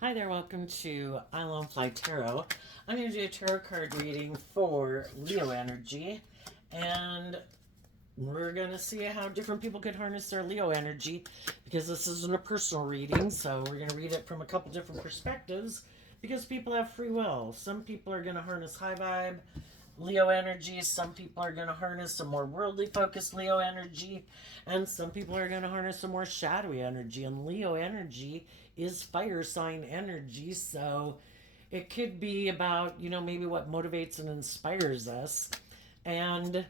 Hi there, welcome to I Lone Fly Tarot. I'm going to do a tarot card reading for Leo energy, and we're going to see how different people could harness their Leo energy because this isn't a personal reading, so we're going to read it from a couple different perspectives because people have free will. Some people are going to harness high vibe Leo energy, some people are going to harness a more worldly focused Leo energy, and some people are going to harness a more shadowy energy. And Leo energy is fire sign energy, so it could be about, maybe what motivates and inspires us. And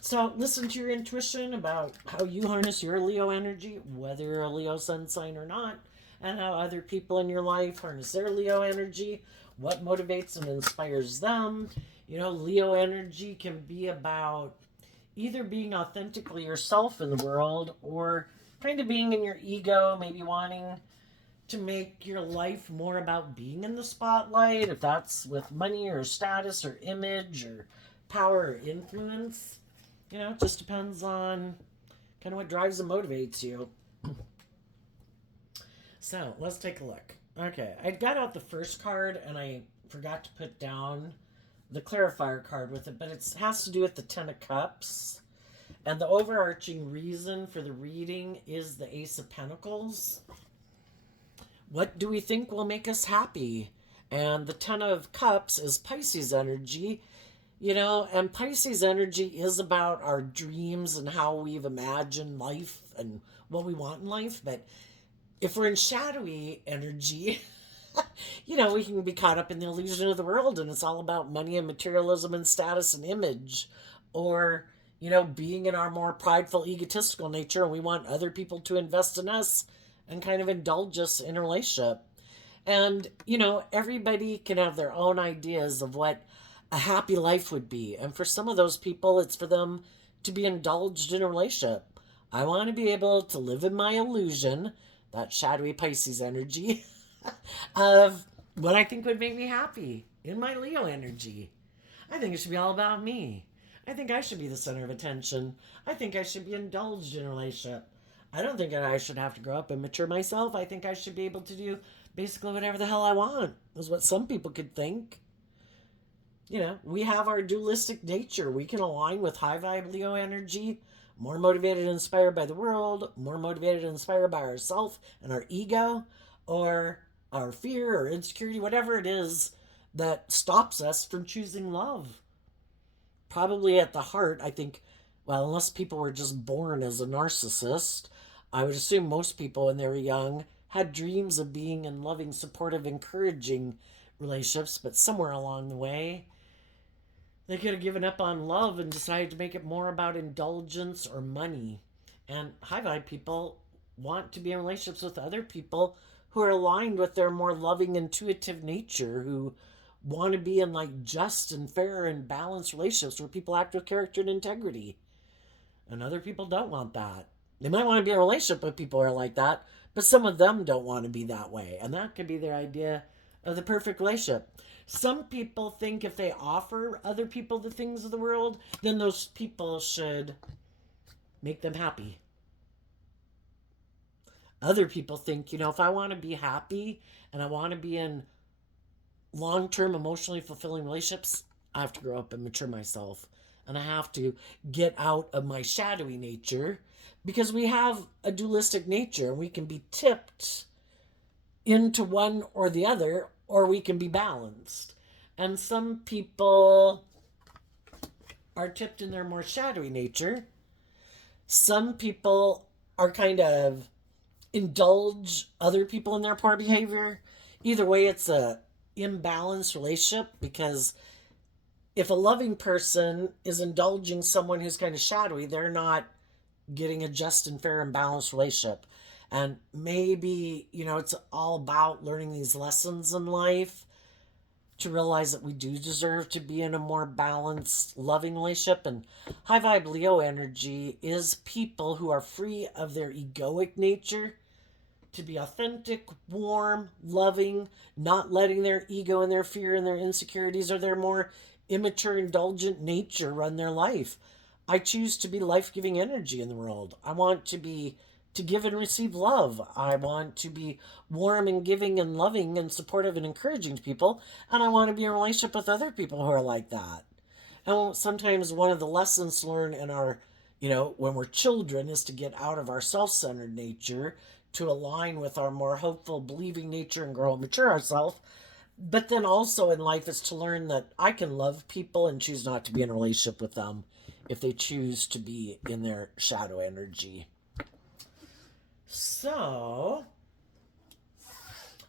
so listen to your intuition about how you harness your Leo energy, whether you're a Leo sun sign or not, and how other people in your life harness their Leo energy, what motivates and inspires them. Leo energy can be about either being authentically yourself in the world or kind of being in your ego, maybe wanting to make your life more about being in the spotlight, if that's with money or status or image or power or influence. It just depends on kind of what drives and motivates you. So let's take a look. Okay, I got out the first card and I forgot to put down the clarifier card with it, but it has to do with the Ten of Cups. And the overarching reason for the reading is the Ace of Pentacles. What do we think will make us happy? And the Ten of Cups is Pisces energy. And Pisces energy is about our dreams and how we've imagined life and what we want in life. But if we're in shadowy energy, we can be caught up in the illusion of the world and it's all about money and materialism and status and image. Or, being in our more prideful, egotistical nature and we want other people to invest in us and kind of indulge us in a relationship. And, everybody can have their own ideas of what a happy life would be. And for some of those people, it's for them to be indulged in a relationship. I want to be able to live in my illusion, that shadowy Pisces energy, of what I think would make me happy in my Leo energy. I think it should be all about me. I think I should be the center of attention. I think I should be indulged in a relationship. I don't think that I should have to grow up and mature myself. I think I should be able to do basically whatever the hell I want, is what some people could think. We have our dualistic nature. We can align with high vibe Leo energy, more motivated and inspired by the world, more motivated and inspired by ourself and our ego, or our fear or insecurity, whatever it is that stops us from choosing love. Probably at the heart, I think, well, unless people were just born as a narcissist, I would assume most people when they were young had dreams of being in loving, supportive, encouraging relationships, but somewhere along the way, they could have given up on love and decided to make it more about indulgence or money. And high vibe people want to be in relationships with other people who are aligned with their more loving, intuitive nature, who want to be in like just and fair and balanced relationships where people act with character and integrity. And other people don't want that. They might want to be in a relationship with people who are like that, but some of them don't want to be that way. And that could be their idea of the perfect relationship. Some people think if they offer other people the things of the world, then those people should make them happy. Other people think, if I want to be happy and I want to be in long term, emotionally fulfilling relationships, I have to grow up and mature myself. And I have to get out of my shadowy nature because we have a dualistic nature and we can be tipped into one or the other, or we can be balanced. And some people are tipped in their more shadowy nature. Some people are kind of indulge other people in their poor behavior. Either way, it's a imbalanced relationship because if a loving person is indulging someone who's kind of shadowy, they're not getting a just and fair and balanced relationship. And maybe, it's all about learning these lessons in life to realize that we do deserve to be in a more balanced, loving relationship. And high vibe Leo energy is people who are free of their egoic nature to be authentic, warm, loving, not letting their ego and their fear and their insecurities or their more immature, indulgent nature run their life. I choose to be life giving energy in the world. I want to be to give and receive love. I want to be warm and giving and loving and supportive and encouraging to people. And I want to be in a relationship with other people who are like that. And sometimes one of the lessons learned in our, when we're children is to get out of our self centered nature to align with our more hopeful, believing nature and grow and mature ourselves. But then also in life is to learn that I can love people and choose not to be in a relationship with them if they choose to be in their shadow energy. So,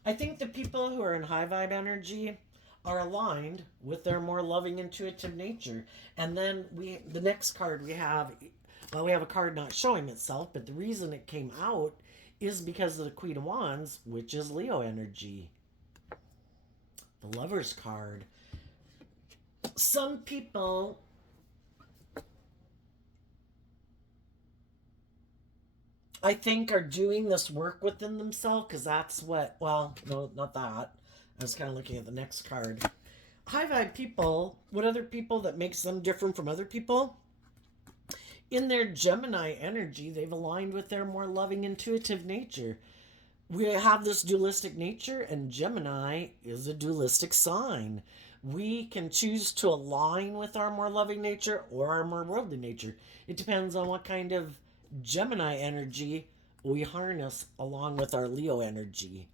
I think the people who are in high vibe energy are aligned with their more loving, intuitive nature. And then the next card we have, well, we have a card not showing itself, but the reason it came out is because of the Queen of Wands, which is Leo energy. The Lover's card. Some people I think are doing this work within themselves because that's what, well, no, not that. I was kind of looking at the next card. High vibe people, what other people that makes them different from other people? In their Gemini energy, they've aligned with their more loving, intuitive nature. We have this dualistic nature, and Gemini is a dualistic sign. We can choose to align with our more loving nature or our more worldly nature. It depends on what kind of Gemini energy we harness along with our Leo energy.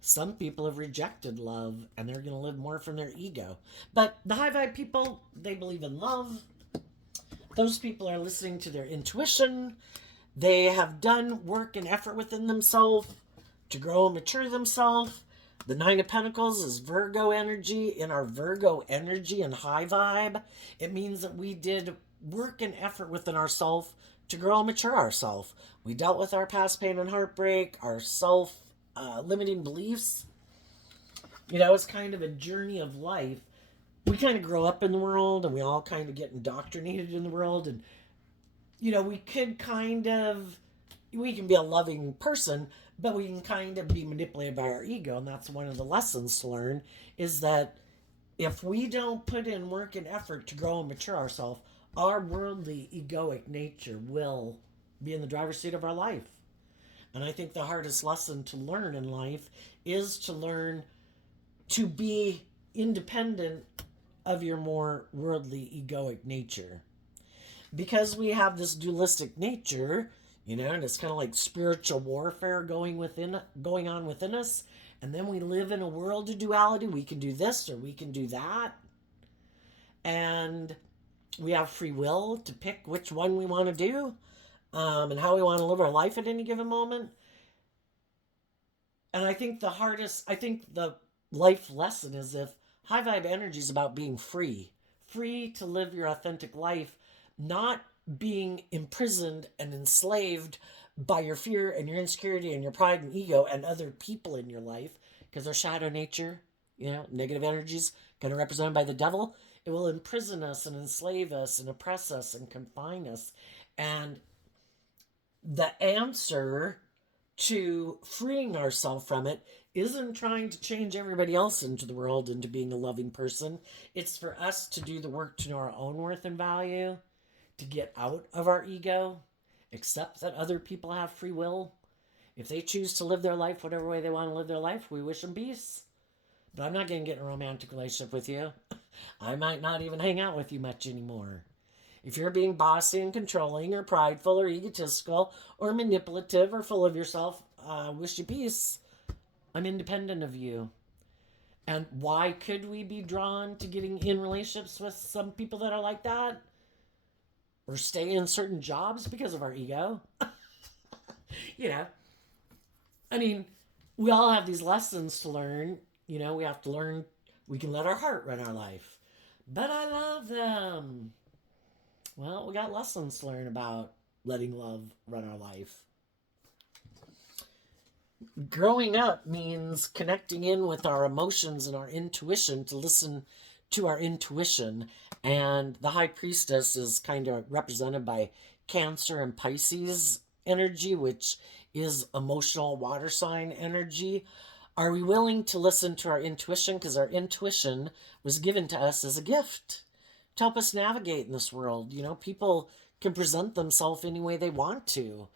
Some people have rejected love and they're going to live more from their ego. But the high vibe people, they believe in love. Those people are listening to their intuition. They have done work and effort within themselves to grow and mature themselves. The Nine of Pentacles is Virgo energy. In our Virgo energy and high vibe, it means that we did work and effort within ourselves to grow and mature ourselves. We dealt with our past pain and heartbreak, our self limiting beliefs. It's kind of a journey of life. We kind of grow up in the world and we all kind of get indoctrinated in the world. And, we can be a loving person, but we can kind of be manipulated by our ego. And that's one of the lessons to learn is that if we don't put in work and effort to grow and mature ourselves, our worldly egoic nature will be in the driver's seat of our life. And I think the hardest lesson to learn in life is to learn to be independent of your more worldly egoic nature. Because we have this dualistic nature, and it's kind of like spiritual warfare going on within us. And then we live in a world of duality. We can do this or we can do that. And we have free will to pick which one we want to do and how we want to live our life at any given moment. And I think the life lesson is if high vibe energy is about being free to live your authentic life, not being imprisoned and enslaved by your fear and your insecurity and your pride and ego and other people in your life, because our shadow nature, negative energies, kind of represented by the devil. It will imprison us and enslave us and oppress us and confine us. And the answer to freeing ourselves from it isn't trying to change everybody else into the world into being a loving person. It's for us to do the work to know our own worth and value, to get out of our ego, accept that other people have free will. If they choose to live their life whatever way they want to live their life, we wish them peace. But I'm not going to get in a romantic relationship with you. I might not even hang out with you much anymore. If you're being bossy and controlling or prideful or egotistical or manipulative or full of yourself, wish you peace. I'm independent of you. And why could we be drawn to getting in relationships with some people that are like that? Or stay in certain jobs because of our ego? I mean, we all have these lessons to learn. We have to learn we can let our heart run our life. But I love them. Well, we got lessons to learn about letting love run our life. Growing up means connecting in with our emotions and our intuition to listen to our intuition. And the High Priestess is kind of represented by Cancer and Pisces energy, which is emotional water sign energy. Are we willing to listen to our intuition? Because our intuition was given to us as a gift to help us navigate in this world. People can present themselves any way they want to.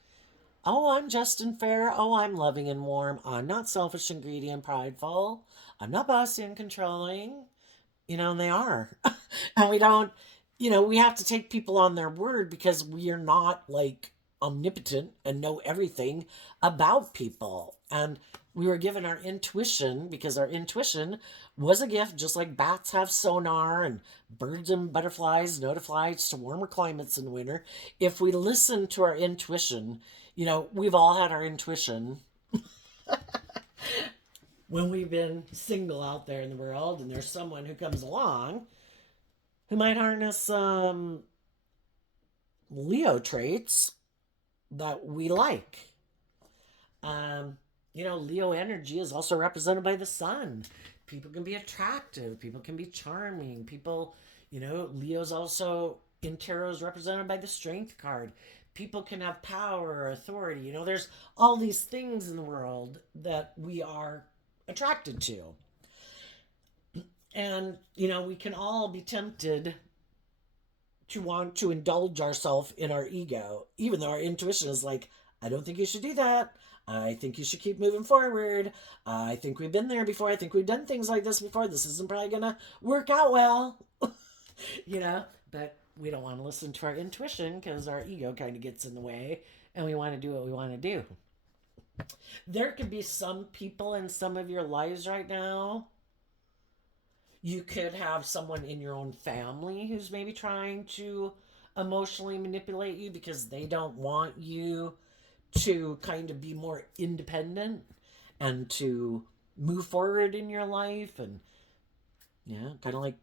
Oh, I'm just and fair. Oh, I'm loving and warm. I'm not selfish and greedy and prideful. I'm not bossy and controlling. And they are. And we don't, we have to take people on their word because we are not like omnipotent and know everything about people. And we were given our intuition because our intuition was a gift, just like bats have sonar and birds and butterflies know to fly to warmer climates in winter. If we listen to our intuition, we've all had our intuition when we've been single out there in the world, and there's someone who comes along who might harness some Leo traits that we like. Um, Leo energy is also represented by the sun. People can be attractive, people can be charming, Leo's also in tarot is represented by the strength card. People can have power or authority. There's all these things in the world that we are attracted to. And, we can all be tempted to want to indulge ourselves in our ego, even though our intuition is like, I don't think you should do that. I think you should keep moving forward. I think we've been there before. I think we've done things like this before. This isn't probably going to work out well. But we don't want to listen to our intuition because our ego kind of gets in the way and we want to do what we want to do. There could be some people in some of your lives right now. You could have someone in your own family who's maybe trying to emotionally manipulate you because they don't want you to kind of be more independent and to move forward in your life, and kind of like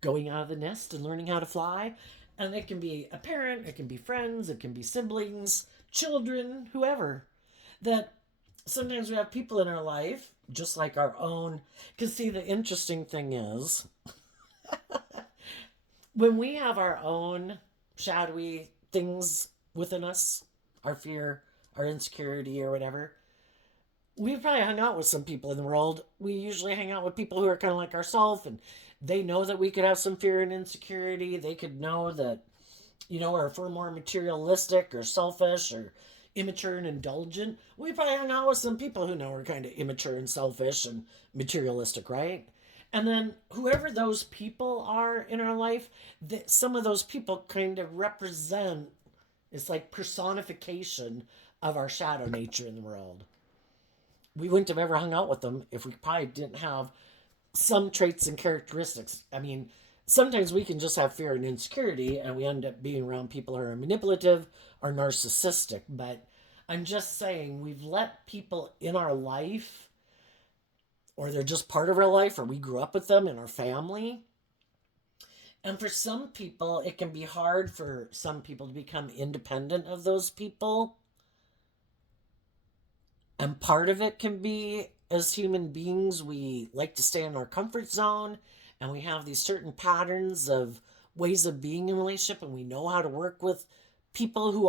going out of the nest and learning how to fly. And it can be a parent, it can be friends, it can be siblings, children, whoever. That sometimes we have people in our life, just like our own. Because, see, the interesting thing is, when we have our own shadowy things within us, our fear, our insecurity, or whatever, we've probably hung out with some people in the world. We usually hang out with people who are kind of like ourselves, and they know that we could have some fear and insecurity. They could know that, or if we're more materialistic or selfish or immature and indulgent, we probably hang out with some people who know we're kind of immature and selfish and materialistic, right? And then whoever those people are in our life, some of those people kind of represent, it's like personification of our shadow nature in the world. We wouldn't have ever hung out with them if we probably didn't have some traits and characteristics. I mean, sometimes we can just have fear and insecurity and we end up being around people who are manipulative or narcissistic. But I'm just saying, we've let people in our life, or they're just part of our life, or we grew up with them in our family. And for some people, it can be hard for some people to become independent of those people. And part of it can be, as human beings, we like to stay in our comfort zone, and we have these certain patterns of ways of being in a relationship, and we know how to work with people who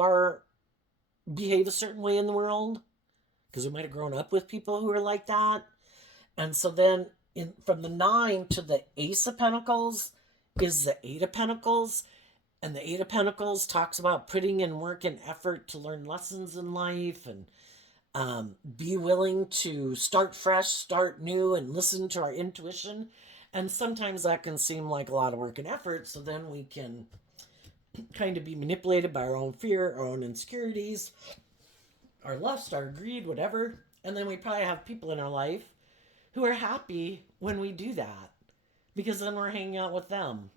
behave a certain way in the world because we might have grown up with people who are like that. And so then from the 9 to the Ace of Pentacles is the 8 of Pentacles. And the 8 of Pentacles talks about putting in work and effort to learn lessons in life and be willing to start fresh, start new, and listen to our intuition. And sometimes that can seem like a lot of work and effort. So then we can kind of be manipulated by our own fear, our own insecurities, our lust, our greed, whatever. And then we probably have people in our life who are happy when we do that because then we're hanging out with them.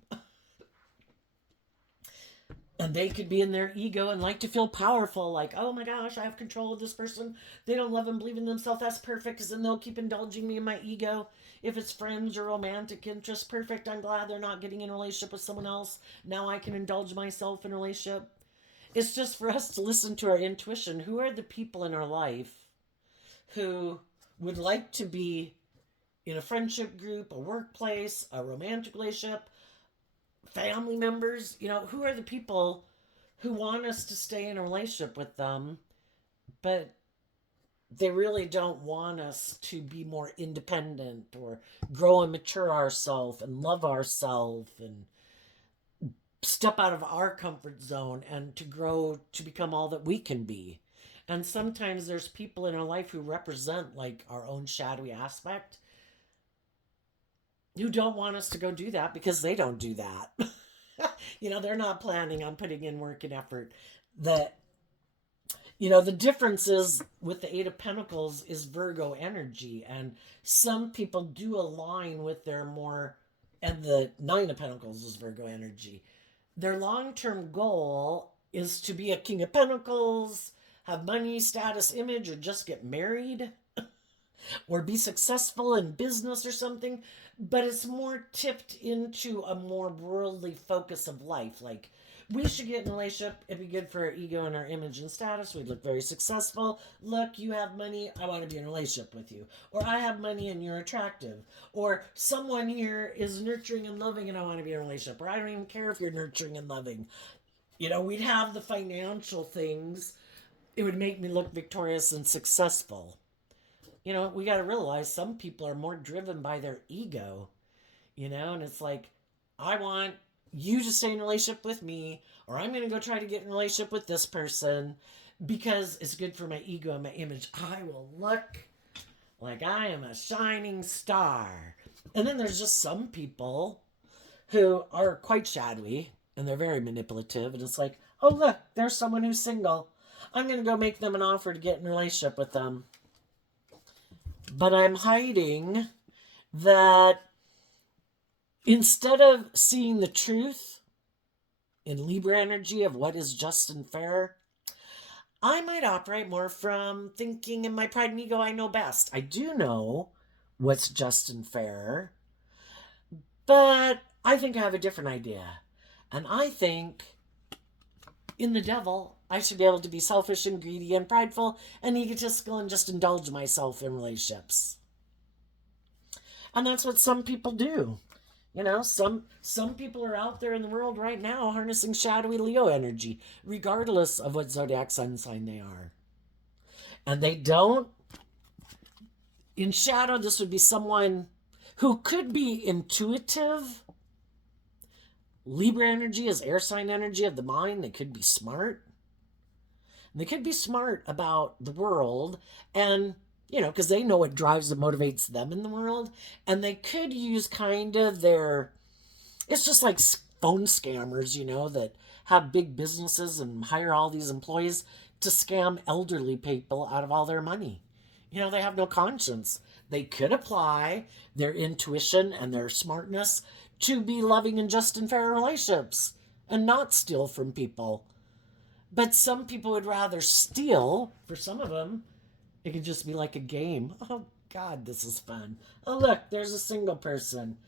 And they could be in their ego and like to feel powerful, like, oh my gosh, I have control of this person. They don't love and believe in themselves. That's perfect, because then they'll keep indulging me in my ego. If it's friends or romantic interest, perfect. I'm glad they're not getting in a relationship with someone else. Now I can indulge myself in a relationship. It's just for us to listen to our intuition. Who are the people in our life who would like to be in a friendship group, a workplace, a romantic relationship, family members? Who are the people who want us to stay in a relationship with them, but they really don't want us to be more independent or grow and mature ourselves and love ourselves and step out of our comfort zone and to grow to become all that we can be. And sometimes there's people in our life who represent like our own shadowy aspect who don't want us to go do that because they don't do that. They're not planning on putting in work and effort. That the difference is with the Eight of Pentacles is Virgo energy, and some people do align with their more, and the Nine of Pentacles is Virgo energy. Their long-term goal is to be a King of Pentacles, have money, status, image, or just get married or be successful in business or something, but it's more tipped into a more worldly focus of life. Like, we should get in a relationship. It'd be good for our ego and our image and status. We'd look very successful. Look, you have money. I want to be in a relationship with you. Or I have money and you're attractive. Or someone here is nurturing and loving and I want to be in a relationship. Or I don't even care if you're nurturing and loving. We'd have the financial things. It would make me look victorious and successful. We got to realize some people are more driven by their ego, and it's like, I want you to stay in a relationship with me, or I'm going to go try to get in a relationship with this person because it's good for my ego and my image. I will look like I am a shining star. And then there's just some people who are quite shadowy and they're very manipulative. And it's like, oh, look, there's someone who's single. I'm going to go make them an offer to get in a relationship with them. But I'm hiding that instead of seeing the truth in Libra energy of what is just and fair, I might operate more from thinking in my pride and ego I know best. I do know what's just and fair, but I think I have a different idea. And I think in the devil, I should be able to be selfish and greedy and prideful and egotistical and just indulge myself in relationships. And that's what some people do. Some people are out there in the world right now harnessing shadowy Leo energy, regardless of what zodiac sun sign they are. And they don't. In shadow, this would be someone who could be intuitive. Libra energy is air sign energy of the mind. They could be smart. They could be smart about the world and, because they know what drives and motivates them in the world. And they could use kind of it's just like phone scammers, that have big businesses and hire all these employees to scam elderly people out of all their money. They have no conscience. They could apply their intuition and their smartness to be loving and just and fair relationships and not steal from people. But some people would rather steal. For some of them, it could just be like a game. Oh, God, this is fun. Oh, look, there's a single person.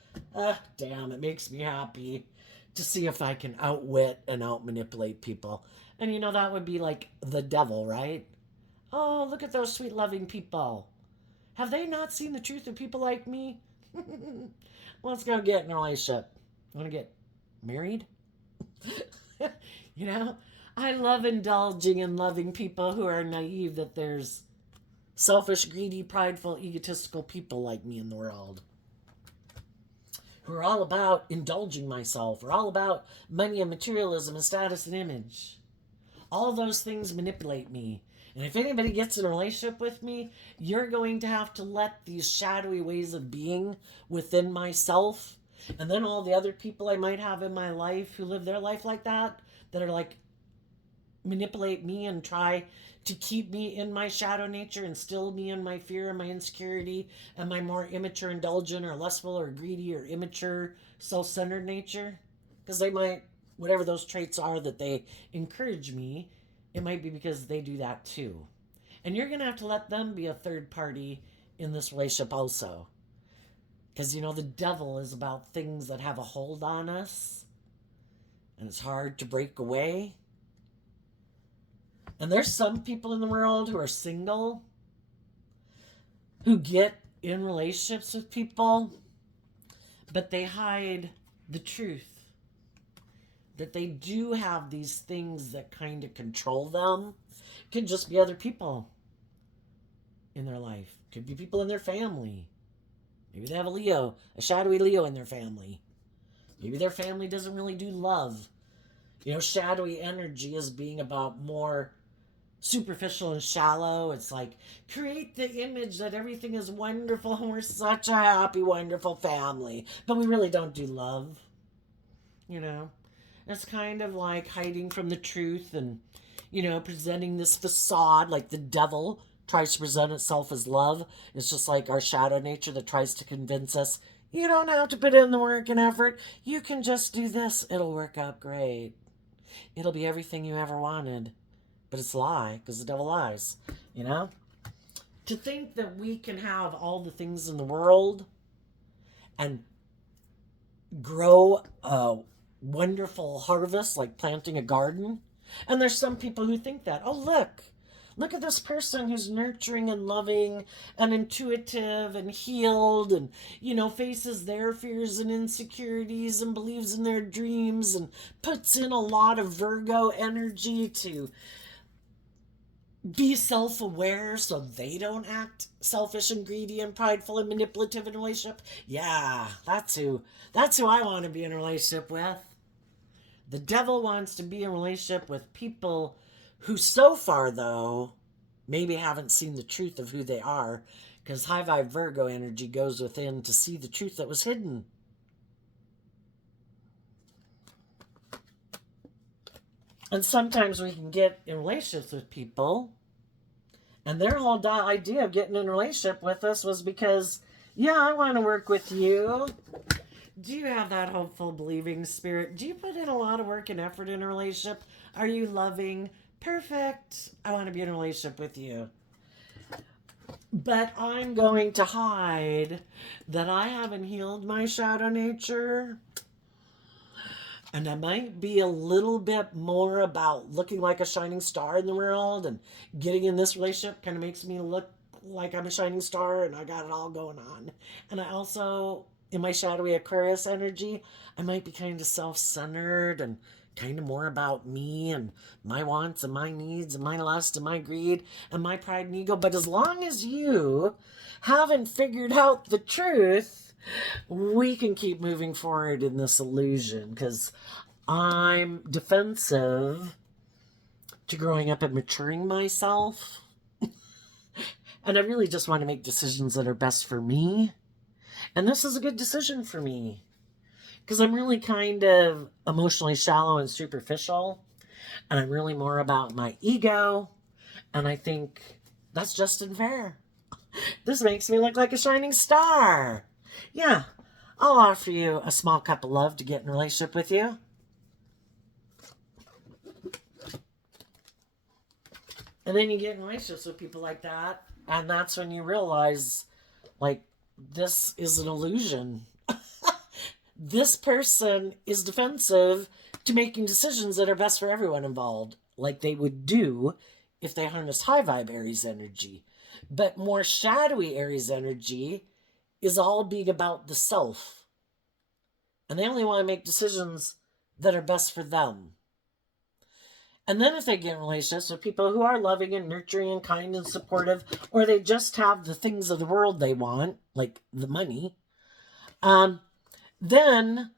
Damn, it makes me happy to see if I can outwit and outmanipulate people. And that would be like the devil, right? Oh, look at those sweet, loving people. Have they not seen the truth of people like me? Let's go get in a relationship. Want to get married? I love indulging and loving people who are naive that there's selfish, greedy, prideful, egotistical people like me in the world. Who are all about indulging myself, or all about money and materialism and status and image. All those things manipulate me. And if anybody gets in a relationship with me, you're going to have to let these shadowy ways of being within myself, and then all the other people I might have in my life who live their life like that are like, manipulate me and try to keep me in my shadow nature and still me in my fear and my insecurity and my more immature, indulgent, or lustful, or greedy, or immature, self-centered nature. Because they might, whatever those traits are that they encourage me, it might be because they do that too. And you're going to have to let them be a third party in this relationship also. Because, the devil is about things that have a hold on us. And it's hard to break away. And there's some people in the world who are single, who get in relationships with people, but they hide the truth. That they do have these things that kind of control them. It could just be other people in their life. It could be people in their family. Maybe they have a shadowy Leo in their family. Maybe their family doesn't really do love. Shadowy energy is being about more superficial and shallow. It's like, create the image that everything is wonderful and we're such a happy, wonderful family. But we really don't do love, you know? It's kind of like hiding from the truth and, presenting this facade like the devil tries to present itself as love. It's just like our shadow nature that tries to convince us you don't have to put in the work and effort. You can just do this. It'll work out great. It'll be everything you ever wanted. But it's a lie because the devil lies, you know? To think that we can have all the things in the world and grow a wonderful harvest like planting a garden. And there's some people who think that, oh, look at this person who's nurturing and loving and intuitive and healed and, faces their fears and insecurities and believes in their dreams and puts in a lot of Virgo energy to be self-aware so they don't act selfish and greedy and prideful and manipulative in a relationship. Yeah, that's who I want to be in a relationship with. The devil wants to be in a relationship with people who so far, though, maybe haven't seen the truth of who they are, because high vibe Virgo energy goes within to see the truth that was hidden. And sometimes we can get in relationships with people, and their whole idea of getting in a relationship with us was because, yeah, I want to work with you. Do you have that hopeful, believing spirit? Do you put in a lot of work and effort in a relationship? Are you loving? Perfect. I want to be in a relationship with you. But I'm going to hide that I haven't healed my shadow nature. And I might be a little bit more about looking like a shining star in the world, and getting in this relationship kind of makes me look like I'm a shining star and I got it all going on. And I also, in my shadowy Aquarius energy, I might be kind of self-centered and kind of more about me and my wants and my needs and my lust and my greed and my pride and ego. But as long as you haven't figured out the truth, we can keep moving forward in this illusion, because I'm defensive to growing up and maturing myself. And I really just want to make decisions that are best for me. And this is a good decision for me, because I'm really kind of emotionally shallow and superficial. And I'm really more about my ego. And I think that's just unfair. This makes me look like a shining star. Yeah, I'll offer you a small cup of love to get in a relationship with you. And then you get in relationships with people like that, and that's when you realize, like, this is an illusion. This person is defensive to making decisions that are best for everyone involved, like they would do if they harnessed high vibe Aries energy. But more shadowy Aries energy is all being about the self. And they only want to make decisions that are best for them. And then if they get in relationships with people who are loving and nurturing and kind and supportive, or they just have the things of the world they want, like the money, then,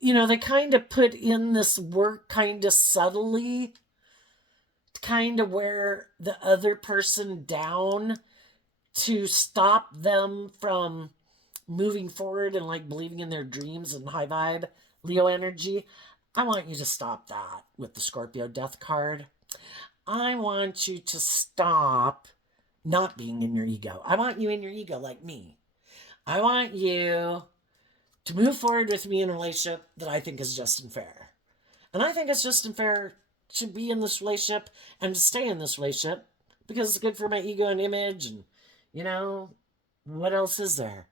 they kind of put in this work kind of subtly, to kind of wear the other person down, to stop them from moving forward and like believing in their dreams and high vibe Leo energy. I want you to stop that with the Scorpio death card. I want you to stop not being in your ego. I want you in your ego like me. I want you to move forward with me in a relationship that I think is just and fair. And I think it's just and fair to be in this relationship and to stay in this relationship because it's good for my ego and image. And what else is there?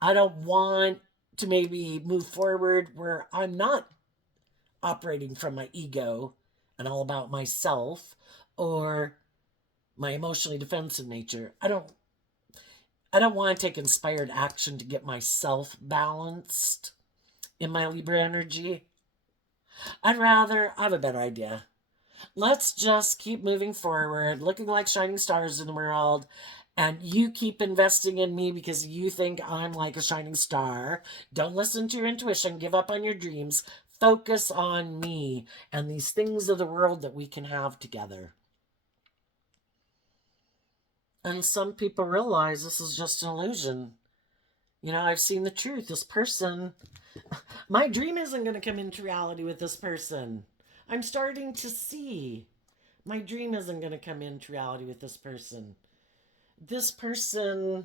I don't want to maybe move forward where I'm not operating from my ego and all about myself or my emotionally defensive nature. I don't want to take inspired action to get myself balanced in my Libra energy. I have a better idea. Let's just keep moving forward, looking like shining stars in the world, and you keep investing in me because you think I'm like a shining star. Don't listen to your intuition. Give up on your dreams. focus on me and these things of the world that we can have together. And some people realize this is just an illusion. I've seen the truth. This person, my dream isn't going to come into reality with this person. I'm starting to see my dream isn't going to come into reality with this person. This person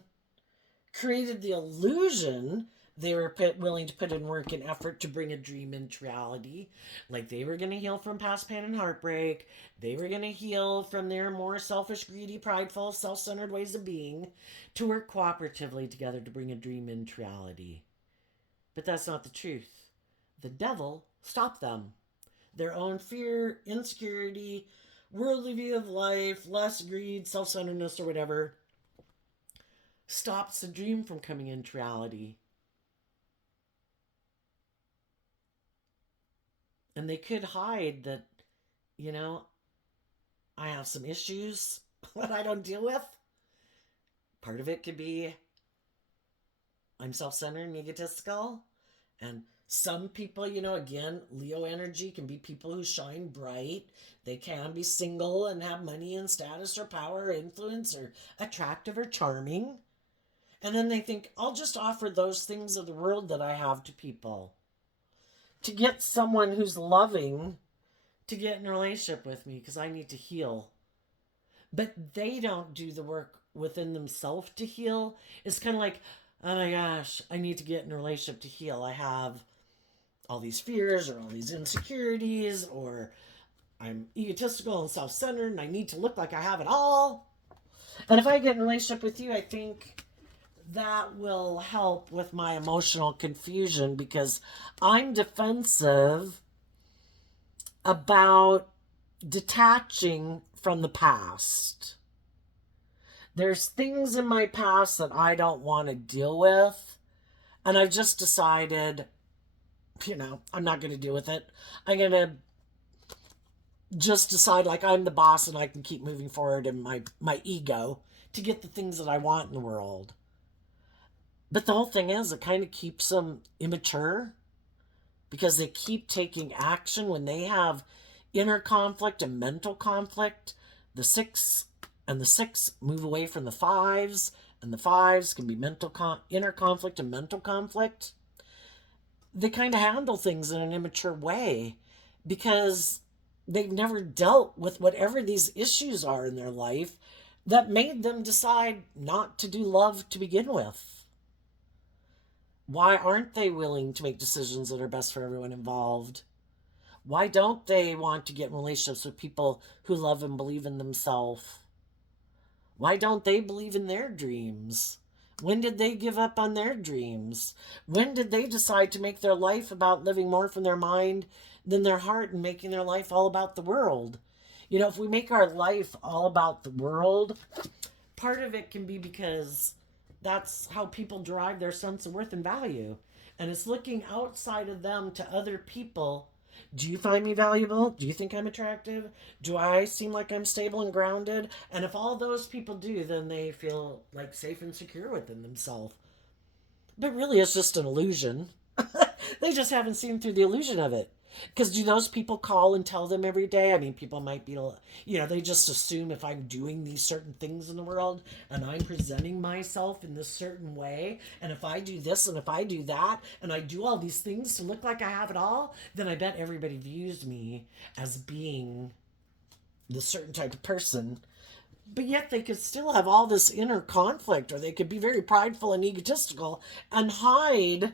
created the illusion they were willing to put in work and effort to bring a dream into reality. Like they were going to heal from past pain and heartbreak. They were going to heal from their more selfish, greedy, prideful, self-centered ways of being to work cooperatively together to bring a dream into reality. But that's not the truth. The devil stopped them. Their own fear, insecurity, worldly view of life, lust, greed, self-centeredness, or whatever stops the dream from coming into reality. And they could hide that, I have some issues that I don't deal with. Part of it could be I'm self-centered and egotistical. And some people, again, Leo energy can be people who shine bright. They can be single and have money and status or power or influence or attractive or charming. And then they think, I'll just offer those things of the world that I have to people to get someone who's loving to get in a relationship with me because I need to heal. But they don't do the work within themselves to heal. It's kind of like, oh my gosh, I need to get in a relationship to heal. I have all these fears or all these insecurities, or I'm egotistical and self-centered and I need to look like I have it all. And if I get in a relationship with you, I think that will help with my emotional confusion because I'm defensive about detaching from the past. There's things in my past that I don't want to deal with, and I've just decided, I'm not going to deal with it. I'm going to just decide like I'm the boss and I can keep moving forward in my ego to get the things that I want in the world. But the whole thing is, it kind of keeps them immature because they keep taking action when they have inner conflict and mental conflict. The 6 and the 6 move away from the 5s, and the 5s can be inner conflict and mental conflict. They kind of handle things in an immature way because they've never dealt with whatever these issues are in their life that made them decide not to do love to begin with. Why aren't they willing to make decisions that are best for everyone involved? Why don't they want to get in relationships with people who love and believe in themselves? Why don't they believe in their dreams? When did they give up on their dreams? When did they decide to make their life about living more from their mind than their heart and making their life all about the world? If we make our life all about the world, part of it can be because that's how people derive their sense of worth and value. And it's looking outside of them to other people. Do you find me valuable? Do you think I'm attractive? Do I seem like I'm stable and grounded? And if all those people do, then they feel like safe and secure within themselves. But really, it's just an illusion. They just haven't seen through the illusion of it. Because do those people call and tell them every day? I mean, people might be, they just assume if I'm doing these certain things in the world and I'm presenting myself in this certain way, and if I do this and if I do that, and I do all these things to look like I have it all, then I bet everybody views me as being the certain type of person. But yet they could still have all this inner conflict, or they could be very prideful and egotistical and hide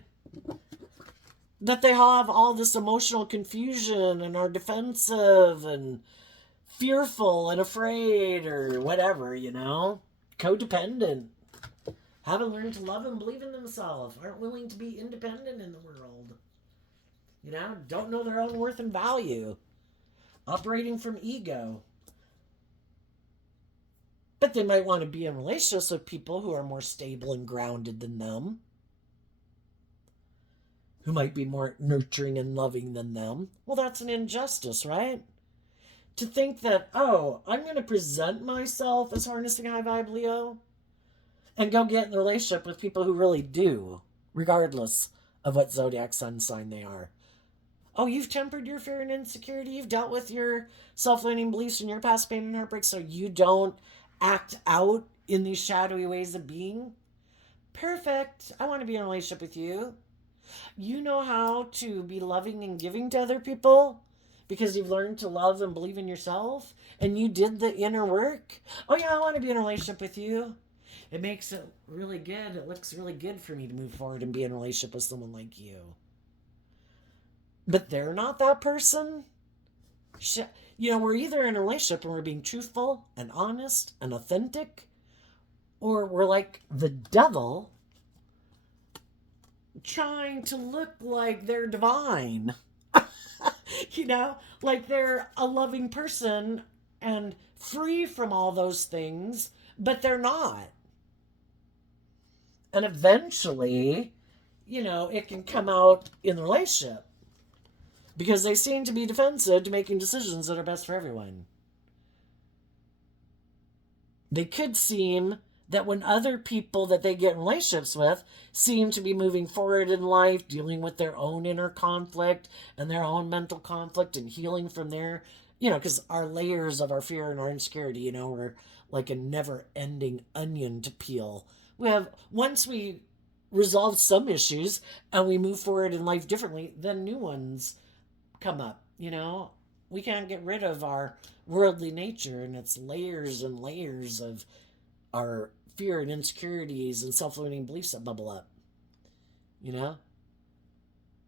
that they have all this emotional confusion and are defensive and fearful and afraid or whatever, codependent, haven't learned to love and believe in themselves, aren't willing to be independent in the world, don't know their own worth and value, operating from ego. But they might want to be in relationships with people who are more stable and grounded than them, who might be more nurturing and loving than them. Well, that's an injustice, right? To think that, I'm going to present myself as harnessing high vibe Leo and go get in a relationship with people who really do, regardless of what zodiac sun sign they are. Oh, you've tempered your fear and insecurity. You've dealt with your self-limiting beliefs and your past pain and heartbreak so you don't act out in these shadowy ways of being. Perfect. I want to be in a relationship with you. You know how to be loving and giving to other people because you've learned to love and believe in yourself and you did the inner work. Oh, yeah, I want to be in a relationship with you. It makes it really good. It looks really good for me to move forward and be in a relationship with someone like you. But they're not that person. We're either in a relationship and we're being truthful and honest and authentic, or we're like the devil trying to look like they're divine. Like they're a loving person and free from all those things, but they're not. And eventually, it can come out in the relationship because they seem to be defensive to making decisions that are best for everyone. They could seem that when other people that they get in relationships with seem to be moving forward in life, dealing with their own inner conflict and their own mental conflict and healing from there, because our layers of our fear and our insecurity, are like a never ending onion to peel. Once we resolve some issues and we move forward in life differently, then new ones come up. We can't get rid of our worldly nature and its layers and layers of our fear and insecurities and self-limiting beliefs that bubble up,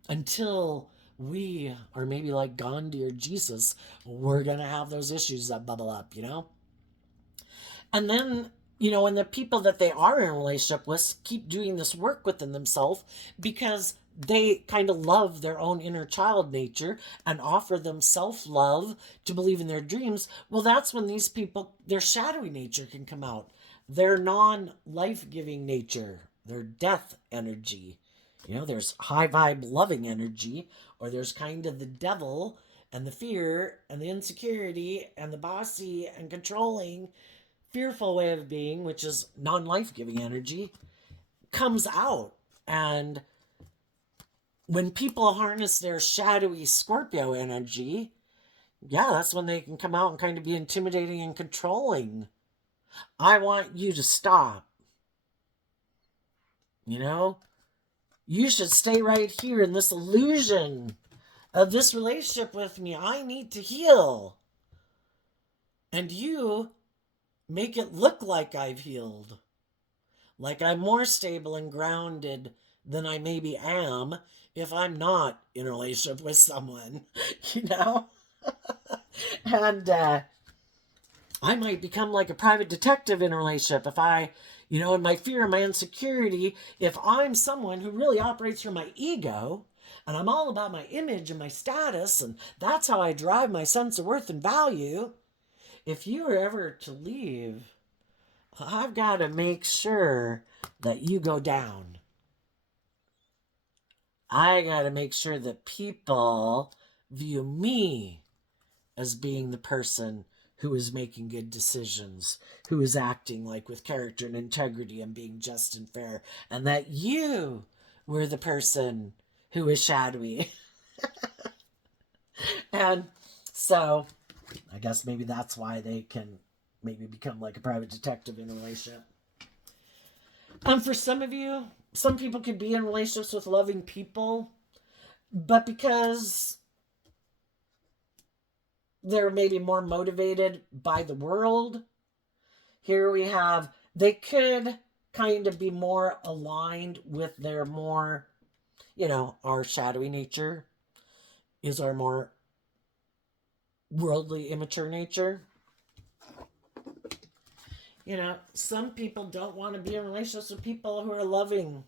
until we are maybe like Gandhi or Jesus, we're going to have those issues that bubble up, and then when the people that they are in a relationship with keep doing this work within themselves because they kind of love their own inner child nature and offer them self-love to believe in their dreams, well, that's when these people, their shadowy nature can come out, their non-life-giving nature, their death energy. There's high vibe loving energy, or there's kind of the devil and the fear and the insecurity and the bossy and controlling fearful way of being, which is non-life-giving energy, comes out. And when people harness their shadowy Scorpio energy, yeah, that's when they can come out and kind of be intimidating and controlling. I want you to stop. You should stay right here in this illusion of this relationship with me. I need to heal. And you make it look like I've healed. Like I'm more stable and grounded than I maybe am if I'm not in a relationship with someone, And I might become like a private detective in a relationship if I, in my fear and my insecurity, if I'm someone who really operates from my ego and I'm all about my image and my status and that's how I drive my sense of worth and value, if you are ever to leave, I've got to make sure that you go down. I got to make sure that people view me as being the person who is making good decisions, who is acting like with character and integrity and being just and fair, and that you were the person who is shadowy. And so I guess maybe that's why they can maybe become like a private detective in a relationship. For some of you, some people could be in relationships with loving people, but because they're maybe more motivated by the world, here we have, they could kind of be more aligned with their more, our shadowy nature is our more worldly, immature nature. Some people don't want to be in relationships with people who are loving.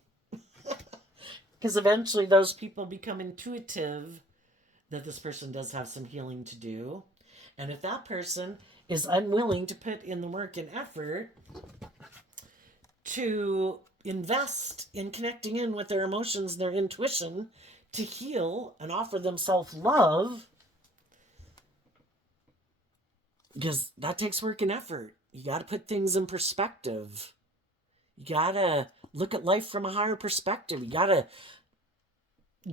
Because eventually those people become intuitive that this person does have some healing to do. And if that person is unwilling to put in the work and effort to invest in connecting in with their emotions and their intuition to heal and offer them self-love, because that takes work and effort. You got to put things in perspective. You got to look at life from a higher perspective. You got to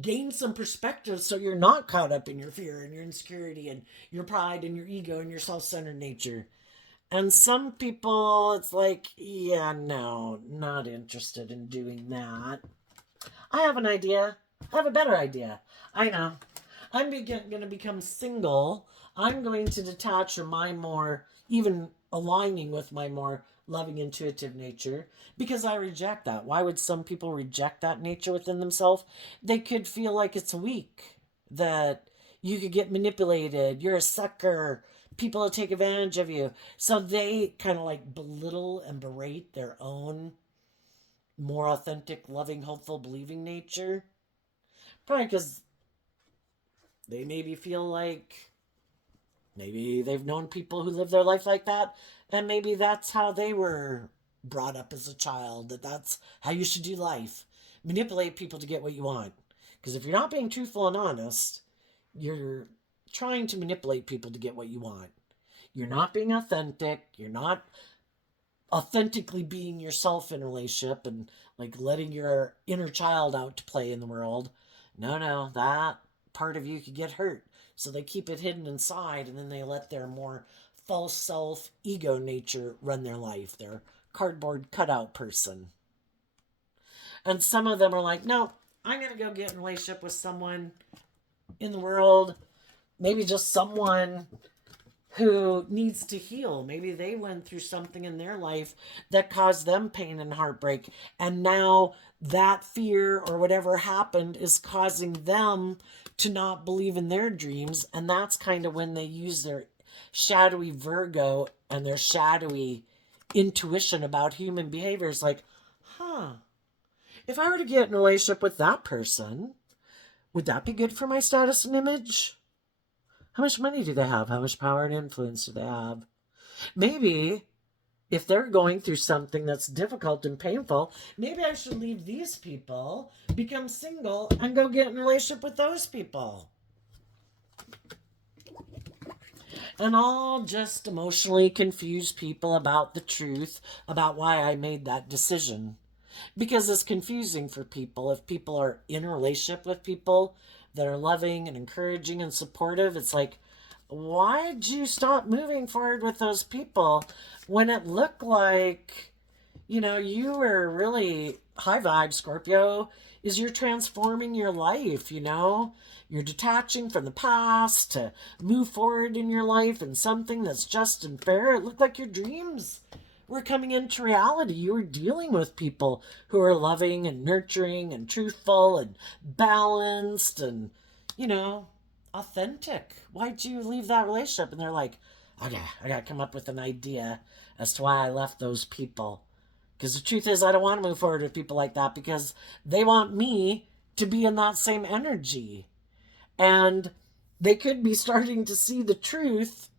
gain some perspective so you're not caught up in your fear and your insecurity and your pride and your ego and your self-centered nature. And some people, it's like, yeah, no, not interested in doing that. I have an idea. I have a better idea. I know. I'm going to become single. I'm going to detach from my more, even aligning with my more loving, intuitive nature because I reject that. Why would some people reject that nature within themselves? They could feel like it's weak, that you could get manipulated, you're a sucker, people will take advantage of you. So they kind of like belittle and berate their own more authentic, loving, hopeful, believing nature. Probably because they maybe feel like maybe they've known people who live their life like that, and maybe that's how they were brought up as a child, that that's how you should do life. Manipulate people to get what you want. Because if you're not being truthful and honest, you're trying to manipulate people to get what you want. You're not being authentic. You're not authentically being yourself in a relationship and like letting your inner child out to play in the world. No, no, that part of you could get hurt. So they keep it hidden inside and then they let their more false self ego nature run their life, their cardboard cutout person. And some of them are like, no, I'm going to go get in a relationship with someone in the world, maybe just someone who needs to heal. Maybe they went through something in their life that caused them pain and heartbreak. And now that fear or whatever happened is causing them to not believe in their dreams. And that's kind of when they use their shadowy Virgo and their shadowy intuition about human behavior. It's like, huh, if I were to get in a relationship with that person, would that be good for my status and image? How much money do they have? How much power and influence do they have? Maybe if they're going through something that's difficult and painful, maybe I should leave these people, become single, and go get in a relationship with those people. And I'll just emotionally confuse people about the truth about why I made that decision. Because it's confusing for people. If people are in a relationship with people that are loving and encouraging and supportive, it's like, why'd you stop moving forward with those people when it looked like, you were really high vibe, Scorpio, is you're transforming your life, You're detaching from the past to move forward in your life and something that's just and fair. It looked like your dreams were coming into reality. You were dealing with people who are loving and nurturing and truthful and balanced and, authentic. Why'd you leave that relationship? And they're like, okay, I got to come up with an idea as to why I left those people. Because the truth is, I don't want to move forward with people like that because they want me to be in that same energy. And they could be starting to see the truth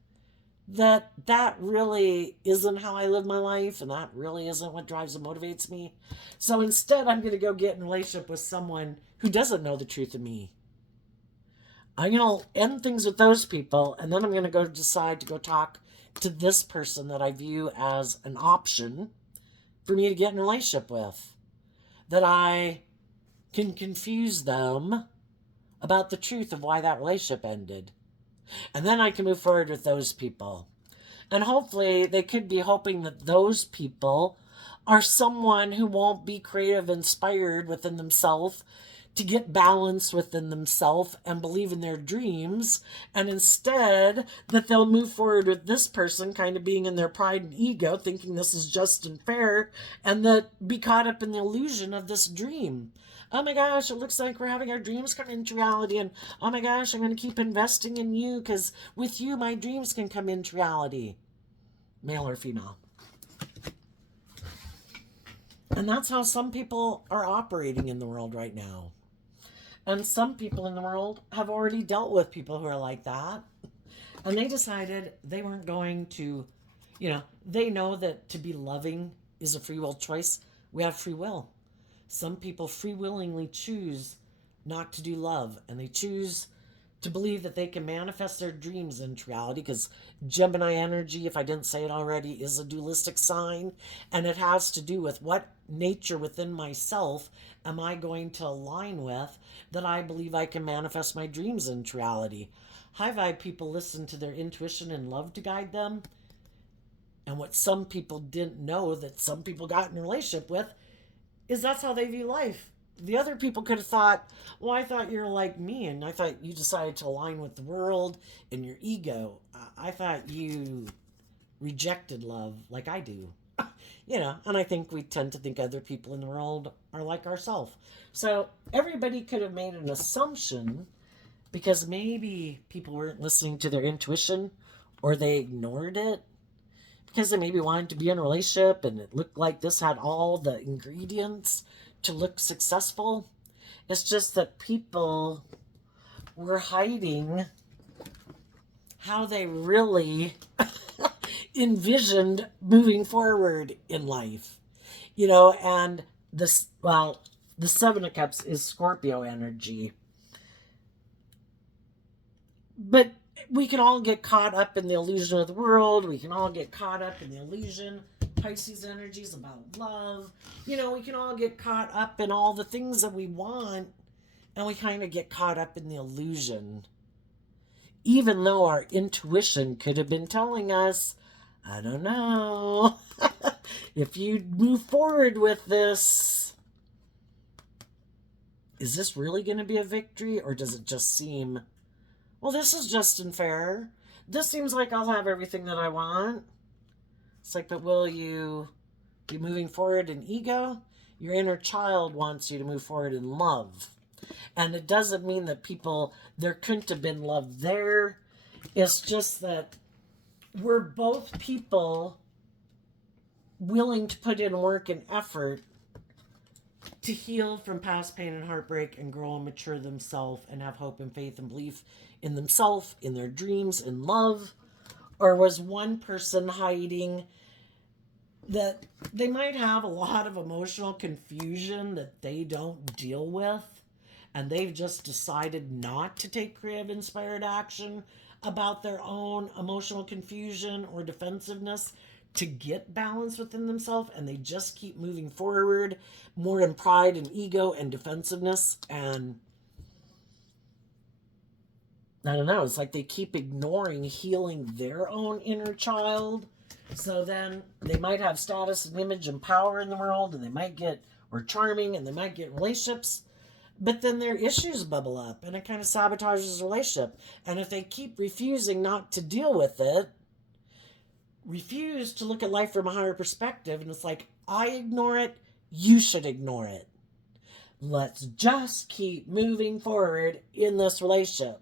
that really isn't how I live my life, and that really isn't what drives and motivates me. So instead, I'm going to go get in a relationship with someone who doesn't know the truth of me. I'm going to end things with those people, and then I'm going to go decide to go talk to this person that I view as an option for me to get in a relationship with. That I can confuse them about the truth of why that relationship ended. And then I can move forward with those people. And hopefully they could be hoping that those people are someone who won't be creative, inspired within themselves to get balance within themselves and believe in their dreams. And instead that they'll move forward with this person kind of being in their pride and ego, thinking this is just and fair, and that be caught up in the illusion of this dream. Oh my gosh, it looks like we're having our dreams come into reality. And oh my gosh, I'm going to keep investing in you because with you, my dreams can come into reality. Male or female. And that's how some people are operating in the world right now. And some people in the world have already dealt with people who are like that. And they decided they weren't going to, they know that to be loving is a free will choice. We have free will. Some people free willingly choose not to do love, and they choose to believe that they can manifest their dreams into reality, because Gemini energy, if I didn't say it already, is a dualistic sign, and it has to do with what nature within myself am I going to align with, that I believe I can manifest my dreams into reality. High vibe people listen to their intuition and love to guide them. And what some people didn't know, that some people got in a relationship with, is that's how they view life. The other people could have thought, well, I thought you're like me, and I thought you decided to align with the world and your ego. I thought you rejected love like I do. And I think we tend to think other people in the world are like ourselves. So everybody could have made an assumption, because maybe people weren't listening to their intuition, or they ignored it, because they maybe wanted to be in a relationship and it looked like this had all the ingredients to look successful. It's just that people were hiding how they really envisioned moving forward in life. And this, well, the Seven of Cups is Scorpio energy. But we can all get caught up in the illusion of the world. We can all get caught up in the illusion. Pisces energy is about love. We can all get caught up in all the things that we want, and we kind of get caught up in the illusion. Even though our intuition could have been telling us, I don't know, if you move forward with this, is this really going to be a victory, or does it just seem, well, this is just and fair. This seems like I'll have everything that I want. It's like, but will you be moving forward in ego? Your inner child wants you to move forward in love. And it doesn't mean that there couldn't have been love there. It's just that we're both people willing to put in work and effort to heal from past pain and heartbreak, and grow and mature themselves, and have hope and faith and belief in themselves, in their dreams, in love. Or was one person hiding that they might have a lot of emotional confusion that they don't deal with, and they've just decided not to take creative, inspired action about their own emotional confusion or defensiveness to get balance within themselves, and they just keep moving forward more in pride and ego and defensiveness, and I don't know, it's like they keep ignoring healing their own inner child. So then they might have status and image and power in the world, and they might get, or charming, and they might get relationships, but then their issues bubble up, and it kind of sabotages the relationship. And if they keep refusing not to deal with it, refuse to look at life from a higher perspective, and it's like, I ignore it, you should ignore it. Let's just keep moving forward in this relationship.